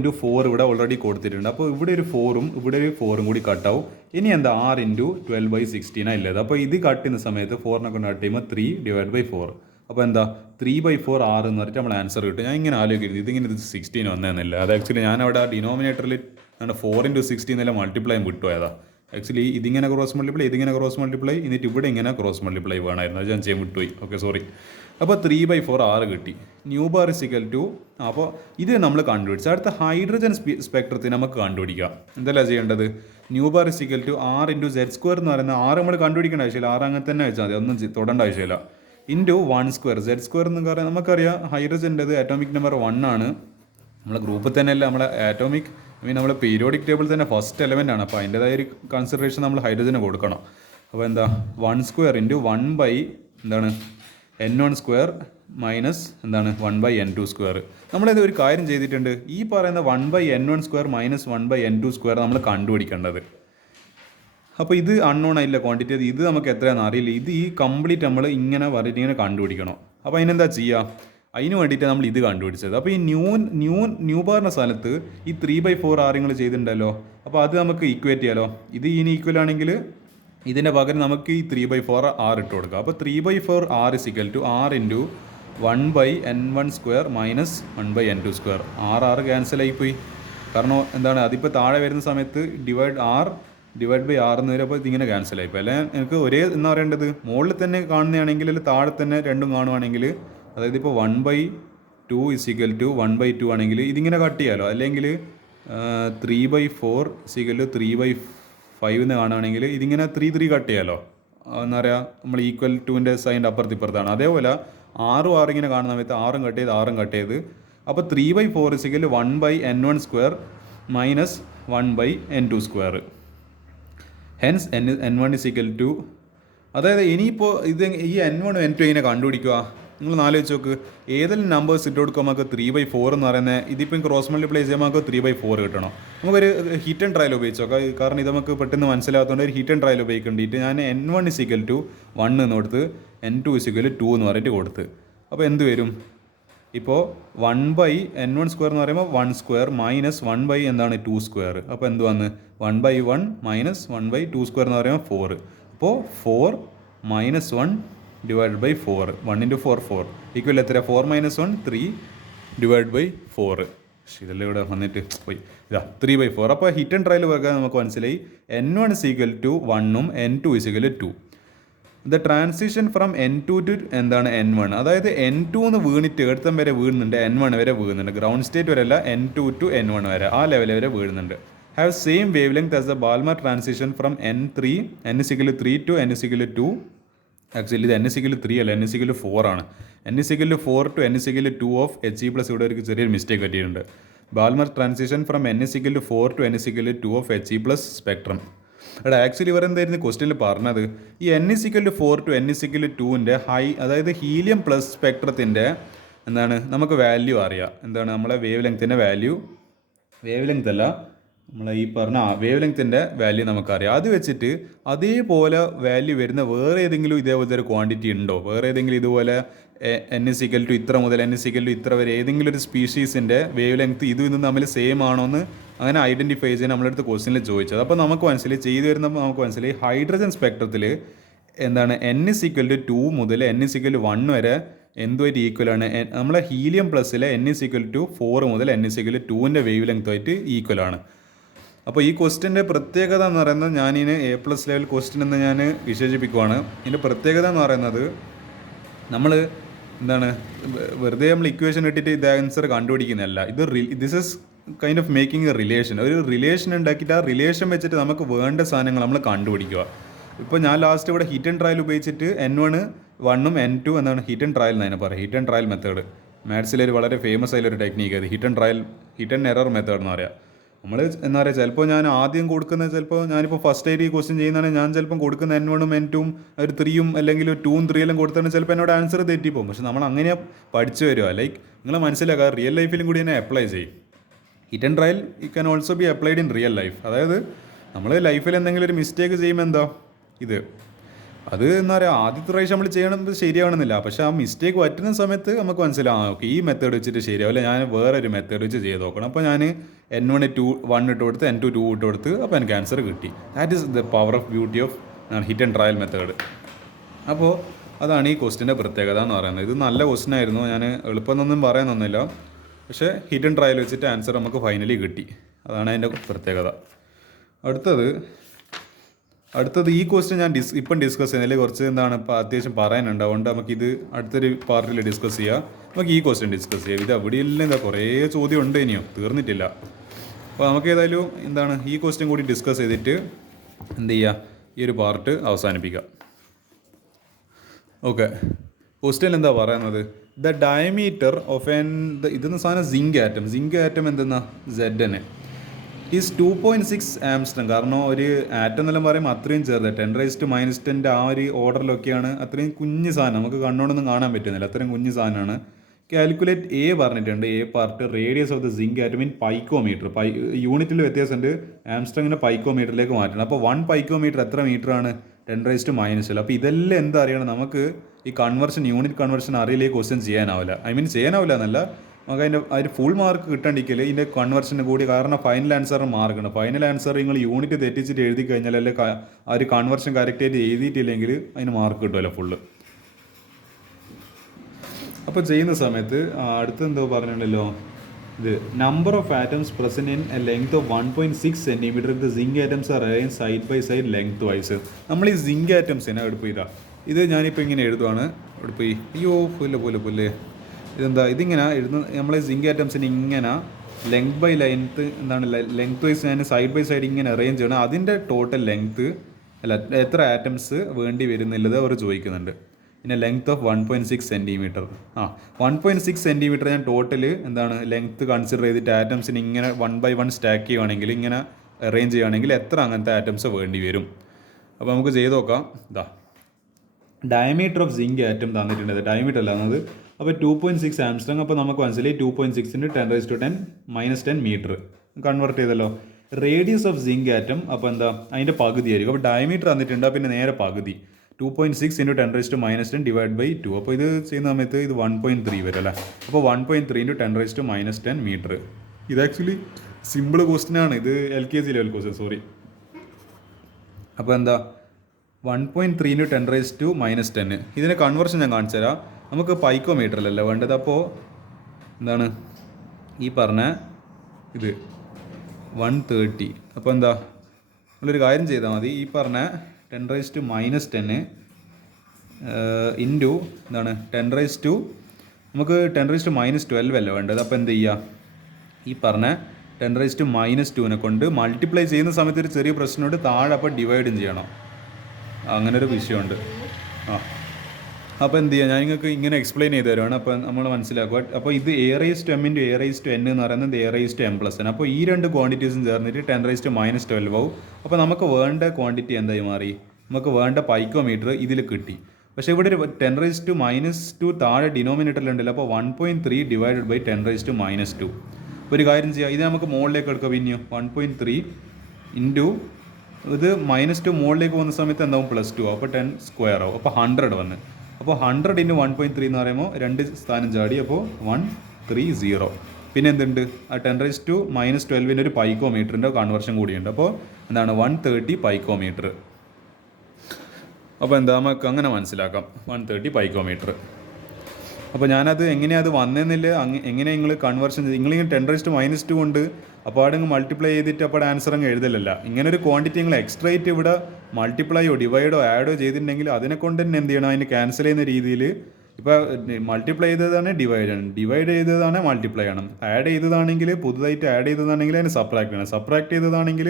× 4 ഇവിടെ ഓൾറെഡി കൊടുത്തിട്ടുണ്ട്. അപ്പോൾ ഇവിടെ ഒരു 4ഉം ഇവിടെ ഒരു 4ഉം കൂടി കട്ടാവും. ഇനി എന്താ 6 × 12/16 ഇല്ലത്. അപ്പോൾ ഇത് കട്ട് ചെയ്യുന്ന സമയത്ത് 4നെ കൊണ്ട് കട്ട് ചെയ്യുമ്പോൾ 3 / 4. അപ്പോൾ എന്താ 3/4 6 എന്ന് പറഞ്ഞിട്ട് നമ്മൾ ആൻസർ കിട്ടും. ഞാൻ ഇങ്ങനെ ആലോചിക്കുന്നത് ഇതിങ്ങനെ 16 വന്നതെന്നില്ല. അത് ആക്ച്വലി ഞാൻ അവിടെ ആ ഡിനോമിനേറ്ററിൽ 4 × 16 എന്നല്ല മൾട്ടിപ്ലൈ വിട്ടുപോയതാ. ആക്ച്വലി ഇതിങ്ങനെ ക്രോസ് മൾട്ടിപ്ലൈ, ഇതിങ്ങനെ ക്രോസ് മൾട്ടിപ്ലൈ, എന്നിട്ട് ഇവിടെ ഇങ്ങനെ ക്രോസ് മൾട്ടിപ്ലൈ വേണമായിരുന്നു. അത് ഞാൻ ചെയ്യാൻ വിട്ടുപോയി. Okay sorry. അപ്പോൾ 3/4 6 കിട്ടി. ന്യൂ ബാർ ഇസിക്കൽ ടു, അപ്പോൾ ഇത് നമ്മൾ കണ്ടുപിടിച്ചു. അടുത്ത ഹൈഡ്രജൻ സ്പെക്ട്രത്തിന് നമുക്ക് കണ്ടുപിടിക്കാം. എന്തെല്ലാം ചെയ്യേണ്ടത്? Nu bar is equal to R × Z² എന്ന് പറയുന്ന 6 നമ്മൾ കണ്ടുപിടിക്കേണ്ട ആവശ്യമില്ല. 6 അങ്ങനെ തന്നെ വെച്ചാൽ മതി, ഒന്നും തൊടേണ്ട ആവശ്യമില്ല. ഇൻറ്റു 1² Z² എന്ന് പറയാൻ നമുക്കറിയാം ഹൈഡ്രജൻ്റെത് ആറ്റോമിക് നമ്പർ 1 ആണ്. നമ്മളെ ഗ്രൂപ്പിൽ തന്നെയല്ല, നമ്മളെ ആറ്റോമിക് നമ്മളെ പീരിയോഡിക് ടേബിൾ തന്നെ ഫസ്റ്റ് എലമെൻ്റ് ആണ്. അപ്പോൾ അതിൻ്റെതായ ഒരു കൺസിഡറേഷൻ നമ്മൾ ഹൈഡ്രജന് കൊടുക്കണം. അപ്പോൾ എന്താ 1² × 1 എന്താണ് N1² മൈനസ് എന്താണ് 1/N2². നമ്മളിത് ഒരു കാര്യം ചെയ്തിട്ടുണ്ട്. ഈ പറയുന്ന 1/N1² മൈനസ് 1/N2² നമ്മൾ കണ്ടുപിടിക്കേണ്ടത്. അപ്പോൾ ഇത് അൺനോൺ ആയില്ല ക്വാണ്ടിറ്റി, ഇത് നമുക്ക് എത്രയാണെന്ന് അറിയില്ല. ഇത് ഈ കംപ്ലീറ്റ് നമ്മൾ ഇങ്ങനെ പറഞ്ഞിട്ട് ഇങ്ങനെ കണ്ടുപിടിക്കണം. അപ്പോൾ അതിനെന്താ ചെയ്യുക? അതിന് വേണ്ടിയിട്ട് നമ്മൾ ഇത് കണ്ടുപിടിച്ചത്. അപ്പോൾ ഈ ന്യൂ ബാറിൻ്റെ സ്ഥലത്ത് ഈ 3/4 6 നിങ്ങൾ ചെയ്തിട്ടുണ്ടല്ലോ. അപ്പോൾ അത് നമുക്ക് ഈക്വേറ്റ് ചെയ്യാലോ. ഇത് ഇനി ഈക്വൽ ആണെങ്കിൽ ഇതിൻ്റെ പകരം നമുക്ക് ഈ 3/4 6 ഇട്ട് കൊടുക്കാം. അപ്പോൾ 3/4 6 = R × 1/N1² minus 1/N2². 6 cancel ആയിപ്പോയി. കാരണം എന്താണ്, അതിപ്പോൾ താഴെ വരുന്ന സമയത്ത് ഡിവൈഡ് R / R എന്ന് വരും. അപ്പോൾ ഇതിങ്ങനെ ക്യാൻസൽ ആയിപ്പോയി. അല്ലെ എനിക്ക് ഒരേ എന്ന് പറയേണ്ടത് മുകളിൽ തന്നെ കാണുന്നതാണെങ്കിൽ അല്ലെങ്കിൽ താഴെ തന്നെ രണ്ടും കാണുവാണെങ്കിൽ, അതായത് ഇപ്പോൾ 1/2 = 1/2 ആണെങ്കിൽ ഇതിങ്ങനെ കട്ട് ചെയ്യാമല്ലോ. അല്ലെങ്കിൽ 3/4 = 3/5 എന്ന് കാണുകയാണെങ്കിൽ ഇതിങ്ങനെ 3 കട്ട് ചെയ്യാമല്ലോ. എന്താ പറയുക, നമ്മൾ ഈക്വൽ ടുവിൻ്റെ സൈൻ്റെ അപ്പുറത്തിപ്പുറത്താണ്. അതേപോലെ 6 ഇങ്ങനെ കാണുന്ന സമയത്ത് 6 കട്ട് ചെയ്ത് 6 കട്ട് ചെയ്ത്, അപ്പോൾ 3/4 = 1/N1² minus 1/N2². Hence N1 = അതായത് ഇനിയിപ്പോൾ ഇത് ഈ N1 N2 എങ്ങനെ കണ്ടുപിടിക്കുക? നിങ്ങൾ ആലോചിച്ച് നോക്ക്. ഏതെങ്കിലും നമ്പേഴ്സ് ഇട്ട് കൊടുക്കുക നമുക്ക് 3/4 എന്ന് പറയുന്നത്, ഇതിപ്പം ക്രോസ് മൾട്ടിപ്ലൈ ചെയ്യുമ്പോൾ നമുക്ക് 3/4 കിട്ടണം. നമുക്കൊരു ഹിറ്റ് ആൻഡ് ട്രയൽ ഉപയോഗിച്ച് നോക്കാം. കാരണം ഇത് നമുക്ക് പെട്ടെന്ന് മനസ്സിലാകാത്തതുകൊണ്ട് ഒരു ഹിറ്റ് ആൻഡ് ട്രയൽ ഉപയോഗിക്കേണ്ടിയിട്ട് ഞാൻ N1 = 1 എന്ന് കൊടുത്ത് N2 = 2 എന്ന് പറഞ്ഞിട്ട് കൊടുത്ത്. അപ്പോൾ എന്ത് വരും? ഇപ്പോൾ 1/N1² എന്ന് പറയുമ്പോൾ 1² മൈനസ് 1/ എന്താണ് 2². അപ്പോൾ എന്ത് വന്ന് 1/1 മൈനസ് 1/2² എന്ന് പറയുമ്പോൾ 4. അപ്പോൾ 4 - 1 / 4. 1 × 4 4 ഈക്വൽ എത്ര? 4 - 1 3 / 4. ഇതെല്ലാം ഇവിടെ വന്നിട്ട് പോയി. ഇതാ 3/4. അപ്പോൾ ഹിറ്റ് ആൻഡ് ട്രയൽ വെക്കാൻ നമുക്ക് മനസ്സിലായി. N1 = 1ഉം N2 = 2. The transition from N2 to എന്താണ് N1. അതായത് N2 എന്ന് വീണിട്ട് എടുത്തം വരെ വീഴുന്നുണ്ട്, N1 വരെ വീഴുന്നുണ്ട്. Ground state വരെയല്ല, N2 to N1 വരെ, ആ ലെവൽ വരെ വീഴുന്നുണ്ട്. Have same wavelength as the Balmer transition from N3 N = 3 to N = 2. Actually ഇത് N = 3 അല്ല, N = 4 ആണ്. N = 4 to N = 2 of He+. ഇവിടെ ഒരു ചെറിയൊരു മിസ്റ്റേക്ക് പറ്റിയിട്ടുണ്ട്. Balmer transition from N = 4 to N = 2 of He+ spectrum. എടാ actually ഇവർ എന്തായിരുന്നു ക്വസ്റ്റ്യനിൽ പറഞ്ഞത്? ഈ N = 4 ടു N = 2ൻ്റെ അതായത് ഹീലിയം പ്ലസ് സ്പെക്ട്രത്തിൻ്റെ എന്താണ് നമുക്ക് വാല്യൂ അറിയാം. എന്താണ് നമ്മളെ വേവ് ലെങ്ത്തിൻ്റെ വാല്യൂ, വേവ് ലെങ്ത് അല്ല നമ്മളെ ഈ പറഞ്ഞ വേവ് ലെങ്ത്തിൻ്റെ വാല്യൂ നമുക്കറിയാം. അത് വെച്ചിട്ട് അതേപോലെ വാല്യൂ വരുന്ന വേറെ ഏതെങ്കിലും ഇതേപോലത്തെ ഒരു ക്വാണ്ടിറ്റി ഉണ്ടോ? വേറെ ഏതെങ്കിലും ഇതുപോലെ N = ഇത്ര മുതൽ N = ഇത്ര വരെ ഏതെങ്കിലും ഒരു സ്പീഷീസിൻ്റെ വേവ് ലെങ്ത്ത് ഇതും തമ്മിൽ സെയിം ആണോ എന്ന് അങ്ങനെ ഐഡൻറ്റിഫൈ ചെയ്യാൻ നമ്മളടുത്ത് ക്വസ്റ്റ്യനിൽ ചോദിച്ചത്. അപ്പോൾ നമുക്ക് മനസ്സിലായി, ചെയ്തു വരുന്നപ്പോൾ നമുക്ക് മനസ്സിലായി ഹൈഡ്രജൻ സ്പെക്ട്രത്തിൽ എന്താണ് N = 2 മുതൽ N = 1 വരെ എന്തുമായിട്ട് ഈക്വലാണ്? നമ്മളെ ഹീലിയം പ്ലസ്സിലെ n=4 മുതൽ n=2ൻ്റെ വേവ് ലെങ്ത്തുമായിട്ട് ഈക്വലാണ്. അപ്പോൾ ഈ ക്വസ്റ്റിൻ്റെ പ്രത്യേകത എന്ന് പറയുന്നത്, ഞാനിതിന് A+ ലെവൽ ക്വസ്റ്റ്യൻ എന്ന് ഞാൻ വിശേഷിപ്പിക്കുവാണ്. ഇതിൻ്റെ പ്രത്യേകത എന്ന് പറയുന്നത്, നമ്മൾ എന്താണ് വെറുതെ നമ്മൾ ഇക്വേഷൻ ഇട്ടിട്ട് ഇത് ആൻസർ കണ്ടുപിടിക്കുന്നതല്ല. This is kind of making a relation. ഒരു റിലേഷൻ ഉണ്ടാക്കിയിട്ട് ആ റിലേഷൻ വെച്ചിട്ട് നമുക്ക് വേണ്ട സാധനങ്ങൾ നമ്മൾ കണ്ടുപിടിക്കുക. ഇപ്പോൾ ഞാൻ ലാസ്റ്റ് ഇവിടെ ഹിറ്റ് ആൻഡ് ട്രയൽ ഉപയോഗിച്ചിട്ട് N1 1ഉം N2 എന്താണ് ഹിറ്റ് ആൻഡ് ട്രയൽ എന്നതിനെ പറയുക. ഹിറ്റ് ആൻഡ് ട്രയൽ മെത്തേഡ് മാത്സിലൊരു വളരെ ഫേമസ് ആയൊരു ടെക്നീക്ക് അത് ഹിറ്റ് ആൻഡ് എറർ മെത്തേഡ് എന്ന് പറയാം. നമ്മൾ എന്താ പറയുക, ചിലപ്പോൾ ഞാൻ ആദ്യം കൊടുക്കുന്നത്, ചിലപ്പോൾ ഞാനിപ്പോൾ ഫസ്റ്റ് ആയിട്ട് ഈ ക്വസ്റ്റ്യൻ ചെയ്യുന്നതാണെങ്കിൽ ഞാൻ ചിലപ്പം കൊടുക്കുന്ന N1ഉം N2ഉം ഒരു 3ഉം അല്ലെങ്കിൽ 2ഉം 3 എല്ലാം കൊടുത്താണ് ചിലപ്പോൾ എന്നോട് ആൻസർ തെറ്റിപ്പോകും. പക്ഷെ നമ്മൾ അങ്ങനെ പഠിച്ചു വരിക. ലൈക്ക് നിങ്ങൾ മനസ്സിലാക്കുക, റിയൽ ലൈഫിലും കൂടി തന്നെ അപ്ലൈ ചെയ്യും. Hit and trial it can also be applied in real life. അതായത് നമ്മൾ ലൈഫിൽ എന്തെങ്കിലും ഒരു മിസ്റ്റേക്ക് ചെയ്യുമ്പോൾ എന്താ അത് എന്താ പറയുക, ആദ്യത്തെ പ്രാവശ്യം നമ്മൾ ചെയ്യണമെന്ന് ശരിയാവണമെന്നില്ല. പക്ഷേ ആ മിസ്റ്റേക്ക് പറ്റുന്ന സമയത്ത് നമുക്ക് മനസ്സിലാവും, ഓക്കെ ഈ മെത്തേഡ് വെച്ചിട്ട് ശരിയാവില്ല, ഞാൻ വേറൊരു മെത്തേഡ് വെച്ച് ചെയ്ത് നോക്കണം. അപ്പോൾ ഞാൻ N1 1 ഇട്ട് കൊടുത്ത് N2 2 ഇട്ട് കൊടുത്ത് അപ്പോൾ എനിക്ക് ആൻസർ കിട്ടി. That is the power of beauty of hit and trial method. അപ്പോൾ അതാണ് ഈ ക്വസ്റ്റിൻ്റെ പ്രത്യേകത എന്ന് പറയുന്നത്. ഇത് നല്ല ക്വസ്റ്റ്യൻ ആയിരുന്നു, ഞാൻ എളുപ്പമൊന്നും പറയാനൊന്നുമില്ല. പക്ഷേ ഹിറ്റ് ആൻഡ് ട്രയൽ വെച്ചിട്ട് ആൻസർ നമുക്ക് ഫൈനലി കിട്ടി. അതാണ് അതിൻ്റെ പ്രത്യേകത. അടുത്തത് ഈ ക്വസ്റ്റ്യൻ ഞാൻ ഇപ്പം ഡിസ്കസ് ചെയ്യുന്നതിൽ കുറച്ച് എന്താണ് ഇപ്പോൾ അത്യാവശ്യം പറയാനുണ്ട്. അതുകൊണ്ട് നമുക്കിത് അടുത്തൊരു പാർട്ടിൽ ഡിസ്കസ് ചെയ്യാം. നമുക്ക് ഈ ക്വസ്റ്റ്യൻ ഡിസ്കസ് ചെയ്യാം. ഇത് എവിടെയെല്ലാം കുറേ ചോദ്യം ഉണ്ട്, ഇനിയോ തീർന്നിട്ടില്ല. അപ്പോൾ നമുക്ക് ഏതായാലും എന്താണ് ഈ ക്വസ്റ്റ്യൻ കൂടി ഡിസ്കസ് ചെയ്തിട്ട് എന്ത് ചെയ്യുക, ഈ ഒരു പാർട്ട് അവസാനിപ്പിക്കാം. ഓക്കെ, ക്വസ്റ്റ്യൻ എന്താ പറയുന്നത്, ദ ഡയമീറ്റർ ഓഫ് ഇതെന്ന് സാധനം സിങ്ക് ആറ്റം എന്തെന്നാ ZN ഈസ് 2.6 ആംസ്ട്രം. കാരണം ഒരു ആറ്റം എന്നെല്ലാം പറയുമ്പോൾ അത്രയും ചെറുത്, 10⁻⁻10 ആ ഒരു ഓർഡറിലൊക്കെയാണ്. അത്രയും കുഞ്ഞ് സാധനം, നമുക്ക് കണ്ണോടൊന്നും കാണാൻ പറ്റുന്നില്ല, അത്രയും കുഞ്ഞ് സാധനമാണ്. കാൽക്കുലേറ്റ് A പറഞ്ഞിട്ടുണ്ട്. A part radius of the zinc atom in picometre. യൂണിറ്റിൽ വ്യത്യാസമുണ്ട്, ആംസ്ട്രങ്ങിനെ പൈക്കോമീറ്ററിലേക്ക് മാറ്റണം. അപ്പോൾ 1 പൈക്കോമീറ്റർ എത്ര മീറ്ററാണ്? 10⁻⁻12. അപ്പോൾ ഇതെല്ലാം എന്താ അറിയണം, നമുക്ക് ഈ യൂണിറ്റ് കൺവേർഷൻ അറിയില്ലേ ക്വസ്റ്റ്യൻ ചെയ്യാനാവില്ല. ചെയ്യാനാവില്ല എന്നല്ല, നമുക്ക് അതിൻ്റെ ഫുൾ മാർക്ക് കിട്ടണ്ടിക്കൽ ഇതിൻ്റെ കൺവേർഷന് കൂടി. കാരണം ഫൈനൽ ആൻസറിന് മാർക്കാണ്. ഫൈനൽ ആൻസർ നിങ്ങൾ യൂണിറ്റ് തെറ്റിച്ചിട്ട് എഴുതി കഴിഞ്ഞാൽ, അല്ലെങ്കിൽ ആ ഒരു കൺവേർഷൻ കറക്റ്റായിട്ട് എഴുതിയിട്ടില്ലെങ്കിൽ അതിന് മാർക്ക് കിട്ടുമല്ലോ ഫുള്ള്. അപ്പോൾ ചെയ്യുന്ന സമയത്ത് അടുത്തെന്തോ പറഞ്ഞിട്ടുണ്ടല്ലോ, ഇത് number of atoms present in a length of 1.6 centimetre the zinc atoms are arrange side by side lengthwise. നമ്മൾ ഈ സിങ്ക് ആറ്റംസിനെ എടുപ്പ് ചെയ്താൽ, ഇത് ഞാനിപ്പോൾ ഇങ്ങനെ എഴുതുവാണ്. എടുപ്പ് അയ്യോ പുല്ലേ ഇതെന്താ ഇതിങ്ങനെ എഴുതുന്ന, നമ്മൾ സിങ്ക് ആറ്റംസിന് ഇങ്ങനെ ലെങ്ത് ബൈ ലെങ്ത്ത് എന്താണ് ലെങ്ത് വൈസ് ഞാൻ സൈഡ് ബൈ സൈഡ് ഇങ്ങനെ അറേഞ്ച് ചെയ്യണം. അതിൻ്റെ ടോട്ടൽ ലെങ്ത്ത് അല്ല എത്ര ആറ്റംസ് വേണ്ടി വരുന്നില്ലത് അവർ ചോദിക്കുന്നുണ്ട്. പിന്നെ ലെങ്ത് ഓഫ് 1.6 സെൻറ്റിമീറ്റർ. 1.6 സെൻറ്റിമീറ്റർ ഞാൻ ടോട്ടൽ എന്താണ് ലെങ്ത്ത് കൺസിഡർ ചെയ്തിട്ട് ആറ്റംസിന് ഇങ്ങനെ 1 by 1 സ്റ്റാക്ക് ചെയ്യുകയാണെങ്കിൽ, ഇങ്ങനെ അറേഞ്ച് ചെയ്യുകയാണെങ്കിൽ എത്ര അങ്ങനത്തെ ആറ്റംസ് വേണ്ടി വരും. അപ്പോൾ നമുക്ക് ചെയ്ത് നോക്കാം. ഡയമീറ്റർ ഓഫ് സിങ്ക് ആറ്റം തന്നിട്ടുണ്ട്, ഡയമീറ്റർ അല്ല എന്നത്. അപ്പോൾ 2.6 ആംസ്ട്രോങ്. അപ്പോൾ നമുക്ക് മനസ്സിലായി 2.6 × 10⁻10 മീറ്റർ കൺവേർട്ട് ചെയ്തല്ലോ. റേഡിയസ് ഓഫ് സിങ്ക് ആറ്റം അപ്പോൾ എന്താ അതിൻ്റെ പകുതി ആയിരിക്കും. അപ്പോൾ ഡയമീറ്റർ തന്നിട്ടുണ്ട്, പിന്നെ നേരെ പകുതി 2.6 × 10⁻10 ഡിവൈഡ് ബൈ 2. അപ്പോൾ ഇത് ചെയ്യുന്ന സമയത്ത് ഇത് 1.3 വരും അല്ലേ. അപ്പോൾ 1.3 × 10⁻10 മീറ്റർ. ഇത് ആക്ച്വലി സിമ്പിൾ ക്വസ്റ്റ്യൻ ആണ്. ഇത് LKG ലെവൽ ക്വസ്റ്റ്യൻ, സോറി. അപ്പോൾ എന്താ 1.3 × 10⁻10. ഇതിൻ്റെ കൺവേർഷൻ ഞാൻ കാണിച്ചു തരാം. നമുക്ക് പൈക്കോമീറ്ററിലല്ല വേണ്ടത്. അപ്പോൾ എന്താണ് ഈ പറഞ്ഞ ഇത് 130. അപ്പോൾ എന്താ നമ്മളൊരു കാര്യം ചെയ്താൽ മതി, ഈ പറഞ്ഞ 10⁻10 ഇൻറ്റു എന്താണ് 10⁻, നമുക്ക് 10⁻12 അല്ല വേണ്ടത്. അപ്പോൾ എന്ത് ചെയ്യുക, ഈ പറഞ്ഞ 10⁻2 കൊണ്ട് മൾട്ടിപ്ലൈ ചെയ്യുന്ന സമയത്ത് ഒരു ചെറിയ പ്രശ്നമുണ്ട്, താഴെ അപ്പോൾ ഡിവൈഡും ചെയ്യണം. അങ്ങനെ ഒരു വിഷയമുണ്ട്. അപ്പോൾ എന്ത് ചെയ്യുക, ഞാൻ നിങ്ങൾക്ക് ഇങ്ങനെ എക്സ്പ്ലെയിൻ ചെയ്ത് തരുവാണ്. അപ്പോൾ നമ്മൾ മനസ്സിലാക്കുക. അപ്പോൾ ഇത് A⁻m × A⁻n എന്ന് പറയുന്നത് A⁻m+n. അപ്പോൾ ഈ രണ്ട് ക്വാണ്ടിറ്റീസും ചേർന്നിട്ട് 10⁻12 ആവും. അപ്പോൾ നമുക്ക് വേണ്ട ക്വാണ്ടിറ്റി എന്തായി മാറി, നമുക്ക് വേണ്ട പൈക്കോമീറ്റർ ഇതിൽ കിട്ടി. പക്ഷേ ഇവിടെ ഒരു 10⁻2 താഴെ ഡിനോമിനേറ്ററിലുണ്ടല്ലോ. അപ്പോൾ 1.3 ഡിവൈഡഡ് ബൈ 10⁻2. ഒരു കാര്യം ചെയ്യാം, ഇത് നമുക്ക് മുകളിലേക്ക് എടുക്കാം. പിന്നെയോ 1.3 ഇൻറ്റു ഇത് -2 മുകളിലേക്ക് പോകുന്ന സമയത്ത് എന്താവും +2 അപ്പോൾ 10 സ്ക്വയർ ആവും. അപ്പോൾ 100 വന്ന്. അപ്പോൾ 100 × 1.3 എന്ന് പറയുമ്പോൾ 2 സ്ഥാനം ചാടി. അപ്പോൾ 130. പിന്നെ എന്തുണ്ട്, ആ 10⁻12 ഒരു പൈക്കോമീറ്ററിൻ്റെ കൺവേർഷൻ കൂടിയുണ്ട്. അപ്പോൾ എന്താണ് 130 പൈക്കോമീറ്റർ. അപ്പോൾ എന്താ നമുക്ക് അങ്ങനെ മനസ്സിലാക്കാം, 130 പൈക്കോമീറ്റർ. അപ്പോൾ ഞാനത് എങ്ങനെയാണ് അത് വന്നതെന്നില്ല, എങ്ങനെ നിങ്ങൾ കൺവേർഷൻ ചെയ്ത് നിങ്ങളിങ്ങനെ 10⁻² കൊണ്ട് അപ്പോൾ അവിടെ അങ്ങ് മൾട്ടിപ്ലൈ ചെയ്തിട്ട് അപ്പോൾ ആൻസർ അങ്ങ് എഴുതലല്ല. ഇങ്ങനെ ഒരു ക്വാണ്ടിറ്റി നിങ്ങൾ എക്സ്ട്രേറ്റ് ഇവിടെ മൾട്ടിപ്ലൈയോ ഡിവൈഡോ ആഡോ ചെയ്തിട്ടുണ്ടെങ്കിൽ അതിനെ കൊണ്ട് തന്നെ എന്ത് ചെയ്യണം, അതിന് ക്യാൻസൽ ചെയ്യുന്ന രീതിയിൽ. ഇപ്പോൾ മൾട്ടിപ്ലൈ ചെയ്തതാണ് ഡിവൈഡ് ആണ്, ഡിവൈഡ് ചെയ്തതാണ് മൾട്ടിപ്ലൈ ആണ്, ആഡ് ചെയ്തതാണെങ്കിൽ പുതുതായിട്ട് ആഡ് ചെയ്തതാണെങ്കിൽ അതിന് സബ്ട്രാക്ട് ചെയ്യണം, സബ്ട്രാക്ട് ചെയ്തതാണെങ്കിൽ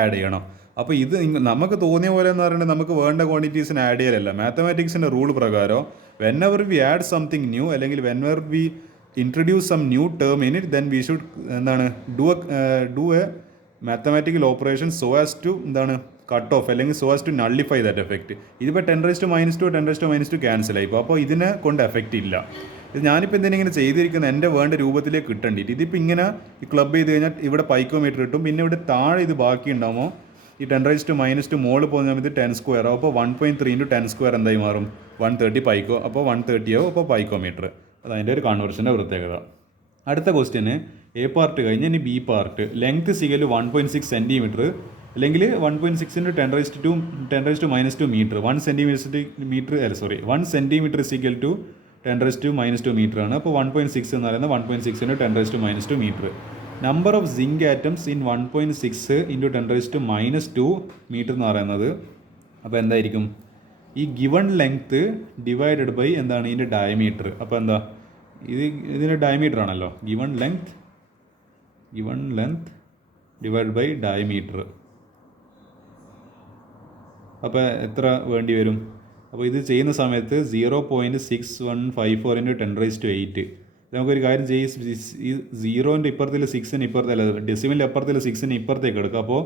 ആഡ് ചെയ്യണം. അപ്പോൾ ഇത് നമുക്ക് തോന്നിയ പോലെ എന്ന് പറയുന്നത് നമുക്ക് വേണ്ട ക്വാണ്ടിറ്റീസിന് ആഡ് ചെയ്യലല്ല. മാത്തമാറ്റിക്സിൻ്റെ റൂൾ പ്രകാരം when we add something new അല്ലെങ്കിൽ when we introduce some new term in it then we should എന്താണ് do a mathematical operation so as to എന്താണ് കട്ട് ഓഫ് അല്ലെങ്കിൽ so as to nullify that effect. ഇതിപ്പോൾ 10⁻², 10⁻² cancel ആയി. അപ്പോൾ ഇതിനെ കൊണ്ട് effect ഇല്ല. ഇത് ഞാനിപ്പോൾ എന്തിനാ ഇങ്ങനെ ചെയ്തിരിക്കുന്നത് എൻ്റെ വേണ്ട രൂപത്തിലേക്ക് കിട്ടേണ്ടിയിട്ട്. ഇതിപ്പോൾ ഇങ്ങനെ ഈ ക്ലബ് ചെയ്ത് കഴിഞ്ഞാൽ ഇവിടെ പൈക്കോമീറ്റർ കിട്ടും. പിന്നെ ഇവിടെ താഴെ ഇത് ബാക്കി ഉണ്ടാകുമോ ഈ 10⁻² മോള് പോകുന്ന സമയത്ത് 10² ആവും. അപ്പോൾ 1.3 × 10² എന്തായി മാറും, 130 പൈക്കോ. അപ്പോൾ 130 ആവും, അപ്പോൾ പൈക്കോമീറ്റർ. അതതിൻ്റെ ഒരു കൺവേർഷൻ്റെ പ്രത്യേകത. അടുത്ത ക്വസ്റ്റ്യന് എ പാർട്ട് കഴിഞ്ഞ് ഇനി B part. Length equal 1.6 centimetre അല്ലെങ്കിൽ 1.6 × 10⁻² metre. 1 centimetre equal to 10⁻² metre ആണ്. അപ്പോൾ 1.6 എന്ന് പറയുന്നത് 1.6 × 10⁻² metre. Number of zinc atoms in 1.6 × 10⁻² metre എന്ന് പറയുന്നത് അപ്പോൾ എന്തായിരിക്കും, ഈ ഗിവൺ ലെങ്ത്ത് ഡിവൈഡഡ് ബൈ എന്താണ് ഇതിൻ്റെ ഡയമീറ്റർ. അപ്പോൾ എന്താ ഇതിൻ്റെ ഡയമീറ്റർ ആണല്ലോ, given length divide by diameter. അപ്പോൾ എത്ര വേണ്ടി വരും? അപ്പോൾ ഇത് ചെയ്യുന്ന സമയത്ത് 0.6154 × 10⁸. നമുക്കൊരു കാര്യം ചെയ്യും, ഈ 0ൻ്റെ ഇപ്പുറത്തിൽ 6ന് ഇപ്പുറത്തല്ല, ഡെസിമലിൻ്റെ അപ്പുറത്തിൽ 6ന് ഇപ്പുറത്തേക്ക് എടുക്കുക. അപ്പോൾ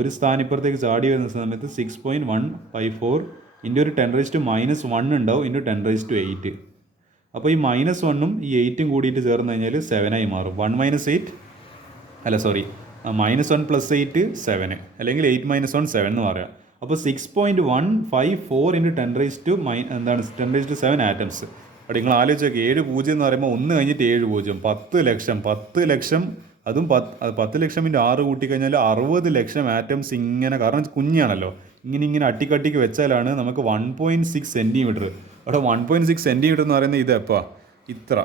ഒരു സ്ഥാനം ഇപ്പുറത്തേക്ക് ചാടി വരുന്ന സമയത്ത് 6.154 × ഒരു 10⁻⁻1 ഉണ്ടാവും × 10⁸. അപ്പോൾ ഈ -1ഉം ഈ 8ഉം കൂടിയിട്ട് ചേർന്ന് കഴിഞ്ഞാൽ 7 മാറും. -1 + 8 7 അല്ലെങ്കിൽ 8 - 1 7 എന്ന് പറയാം. അപ്പോൾ 6.154 × 10⁻7 ആറ്റംസ്. അവിടെ നിങ്ങൾ ആലോചിച്ച് നോക്കി, 7 0 എന്ന് പറയുമ്പോൾ 1 കഴിഞ്ഞിട്ട് 7 0, 10 ലക്ഷം, അതും 10 ലക്ഷം × 6 കൂട്ടിക്കഴിഞ്ഞാൽ 60 ലക്ഷം ആറ്റംസ് ഇങ്ങനെ, കാരണം കുഞ്ഞാണല്ലോ, ഇങ്ങനെ അട്ടിക്കട്ടിക്ക് വെച്ചാലാണ് നമുക്ക് 1.6 സെൻറ്റിമീറ്റർ. അവിടെ 1.6 സെൻറ്റിമീറ്റർ എന്ന് പറയുന്നത് ഇത് എപ്പോൾ ഇത്ര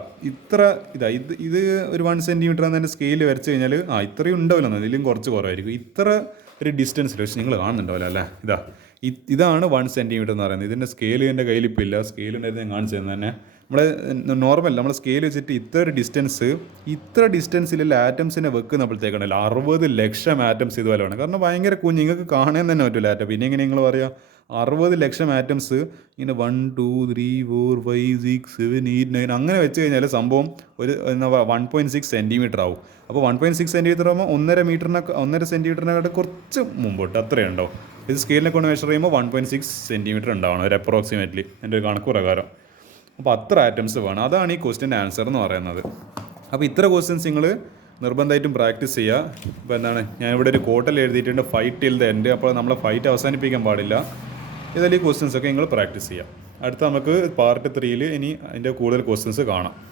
ഇത് ഒരു 1 സെൻറ്റിമീറ്റർ എന്നതിൻ്റെ സ്കെയിൽ വരച്ച് കഴിഞ്ഞാൽ ഇത്രയും ഉണ്ടാവില്ല, ഇതിലും കുറച്ച് കുറവായിരിക്കും. ഇത്ര ഒരു ഡിസ്റ്റൻസിൽ പക്ഷേ നിങ്ങൾ കാണുന്നുണ്ടാവില്ല അല്ലേ, ഇതാണ് 1 സെൻറ്റിമീറ്റർ എന്ന് പറയുന്നത്. ഇതിൻ്റെ സ്കെയിൽ എൻ്റെ കയ്യിലിപ്പോൾ ഇല്ല, സ്കെയിലുണ്ടായിരുന്നു ഞാൻ കാണിച്ചു തന്നെ. നമ്മൾ സ്കെയിൽ വെച്ചിട്ട് ഇത്ര ഡിസ്റ്റൻസിലുള്ള ആറ്റംസിനെ വെക്കുന്നപ്പോഴത്തേക്കാണല്ലോ 60 ലക്ഷം ആറ്റംസ് ഇതുപോലെ വേണം. കാരണം ഭയങ്കര കുഞ്ഞ്, നിങ്ങൾക്ക് കാണാൻ തന്നെ പറ്റില്ല ആറ്റം. പിന്നെ എങ്ങനെ നിങ്ങൾ പറയുക 60 ലക്ഷം ആറ്റംസ് ഇങ്ങനെ 1 2 3 4 5 6 7 8 9 അങ്ങനെ വെച്ച് കഴിഞ്ഞാൽ സംഭവം ഒരു 1.6 സെൻറ്റിമീറ്റർ ആവും. അപ്പോൾ 1.6 സെൻറ്റിമീറ്റർ ആകുമ്പോൾ 1.5 സെൻറ്റിമീറ്ററിനെക്കാട്ട് കുറച്ച് മുമ്പോട്ട് അത്രയും ഉണ്ടാവും. ഇത് സ്കെയിലിനെ കൊണ്ട് മെഷർ ചെയ്യുമ്പോൾ 1.6 സെൻറ്റിമീറ്റർ ഉണ്ടാവണം ഒരു അപ്രോക്സിമേറ്റ്ലി, എൻ്റെ ഒരു കണക്ക് പ്രകാരം. അപ്പോൾ അത്ര ആറ്റംസ് വേണം. അതാണ് ഈ ക്വസ്റ്റ്യൻ്റെ ആൻസർ എന്ന് പറയുന്നത്. അപ്പോൾ ഇത്ര ക്വസ്റ്റ്യൻസ് നിങ്ങൾ നിർബന്ധമായിട്ടും പ്രാക്ടീസ് ചെയ്യുക. ഇപ്പോൾ എന്താണ്, ഞാനിവിടെ ഒരു കോട്ടൽ എഴുതിയിട്ടുണ്ട്, ഫൈറ്റ് ടിൽ ദ എൻഡ്. അപ്പോൾ നമ്മളെ ഫൈറ്റ് അവസാനിപ്പിക്കാൻ പാടില്ല. ഇതെല്ലാം ഈ ക്വസ്റ്റ്യൻസൊക്കെ നിങ്ങൾ പ്രാക്ടീസ് ചെയ്യുക. അടുത്ത നമുക്ക് പാർട്ട് 3 ഇനി അതിൻ്റെ കൂടുതൽ ക്വസ്റ്റ്യൻസ് കാണാം.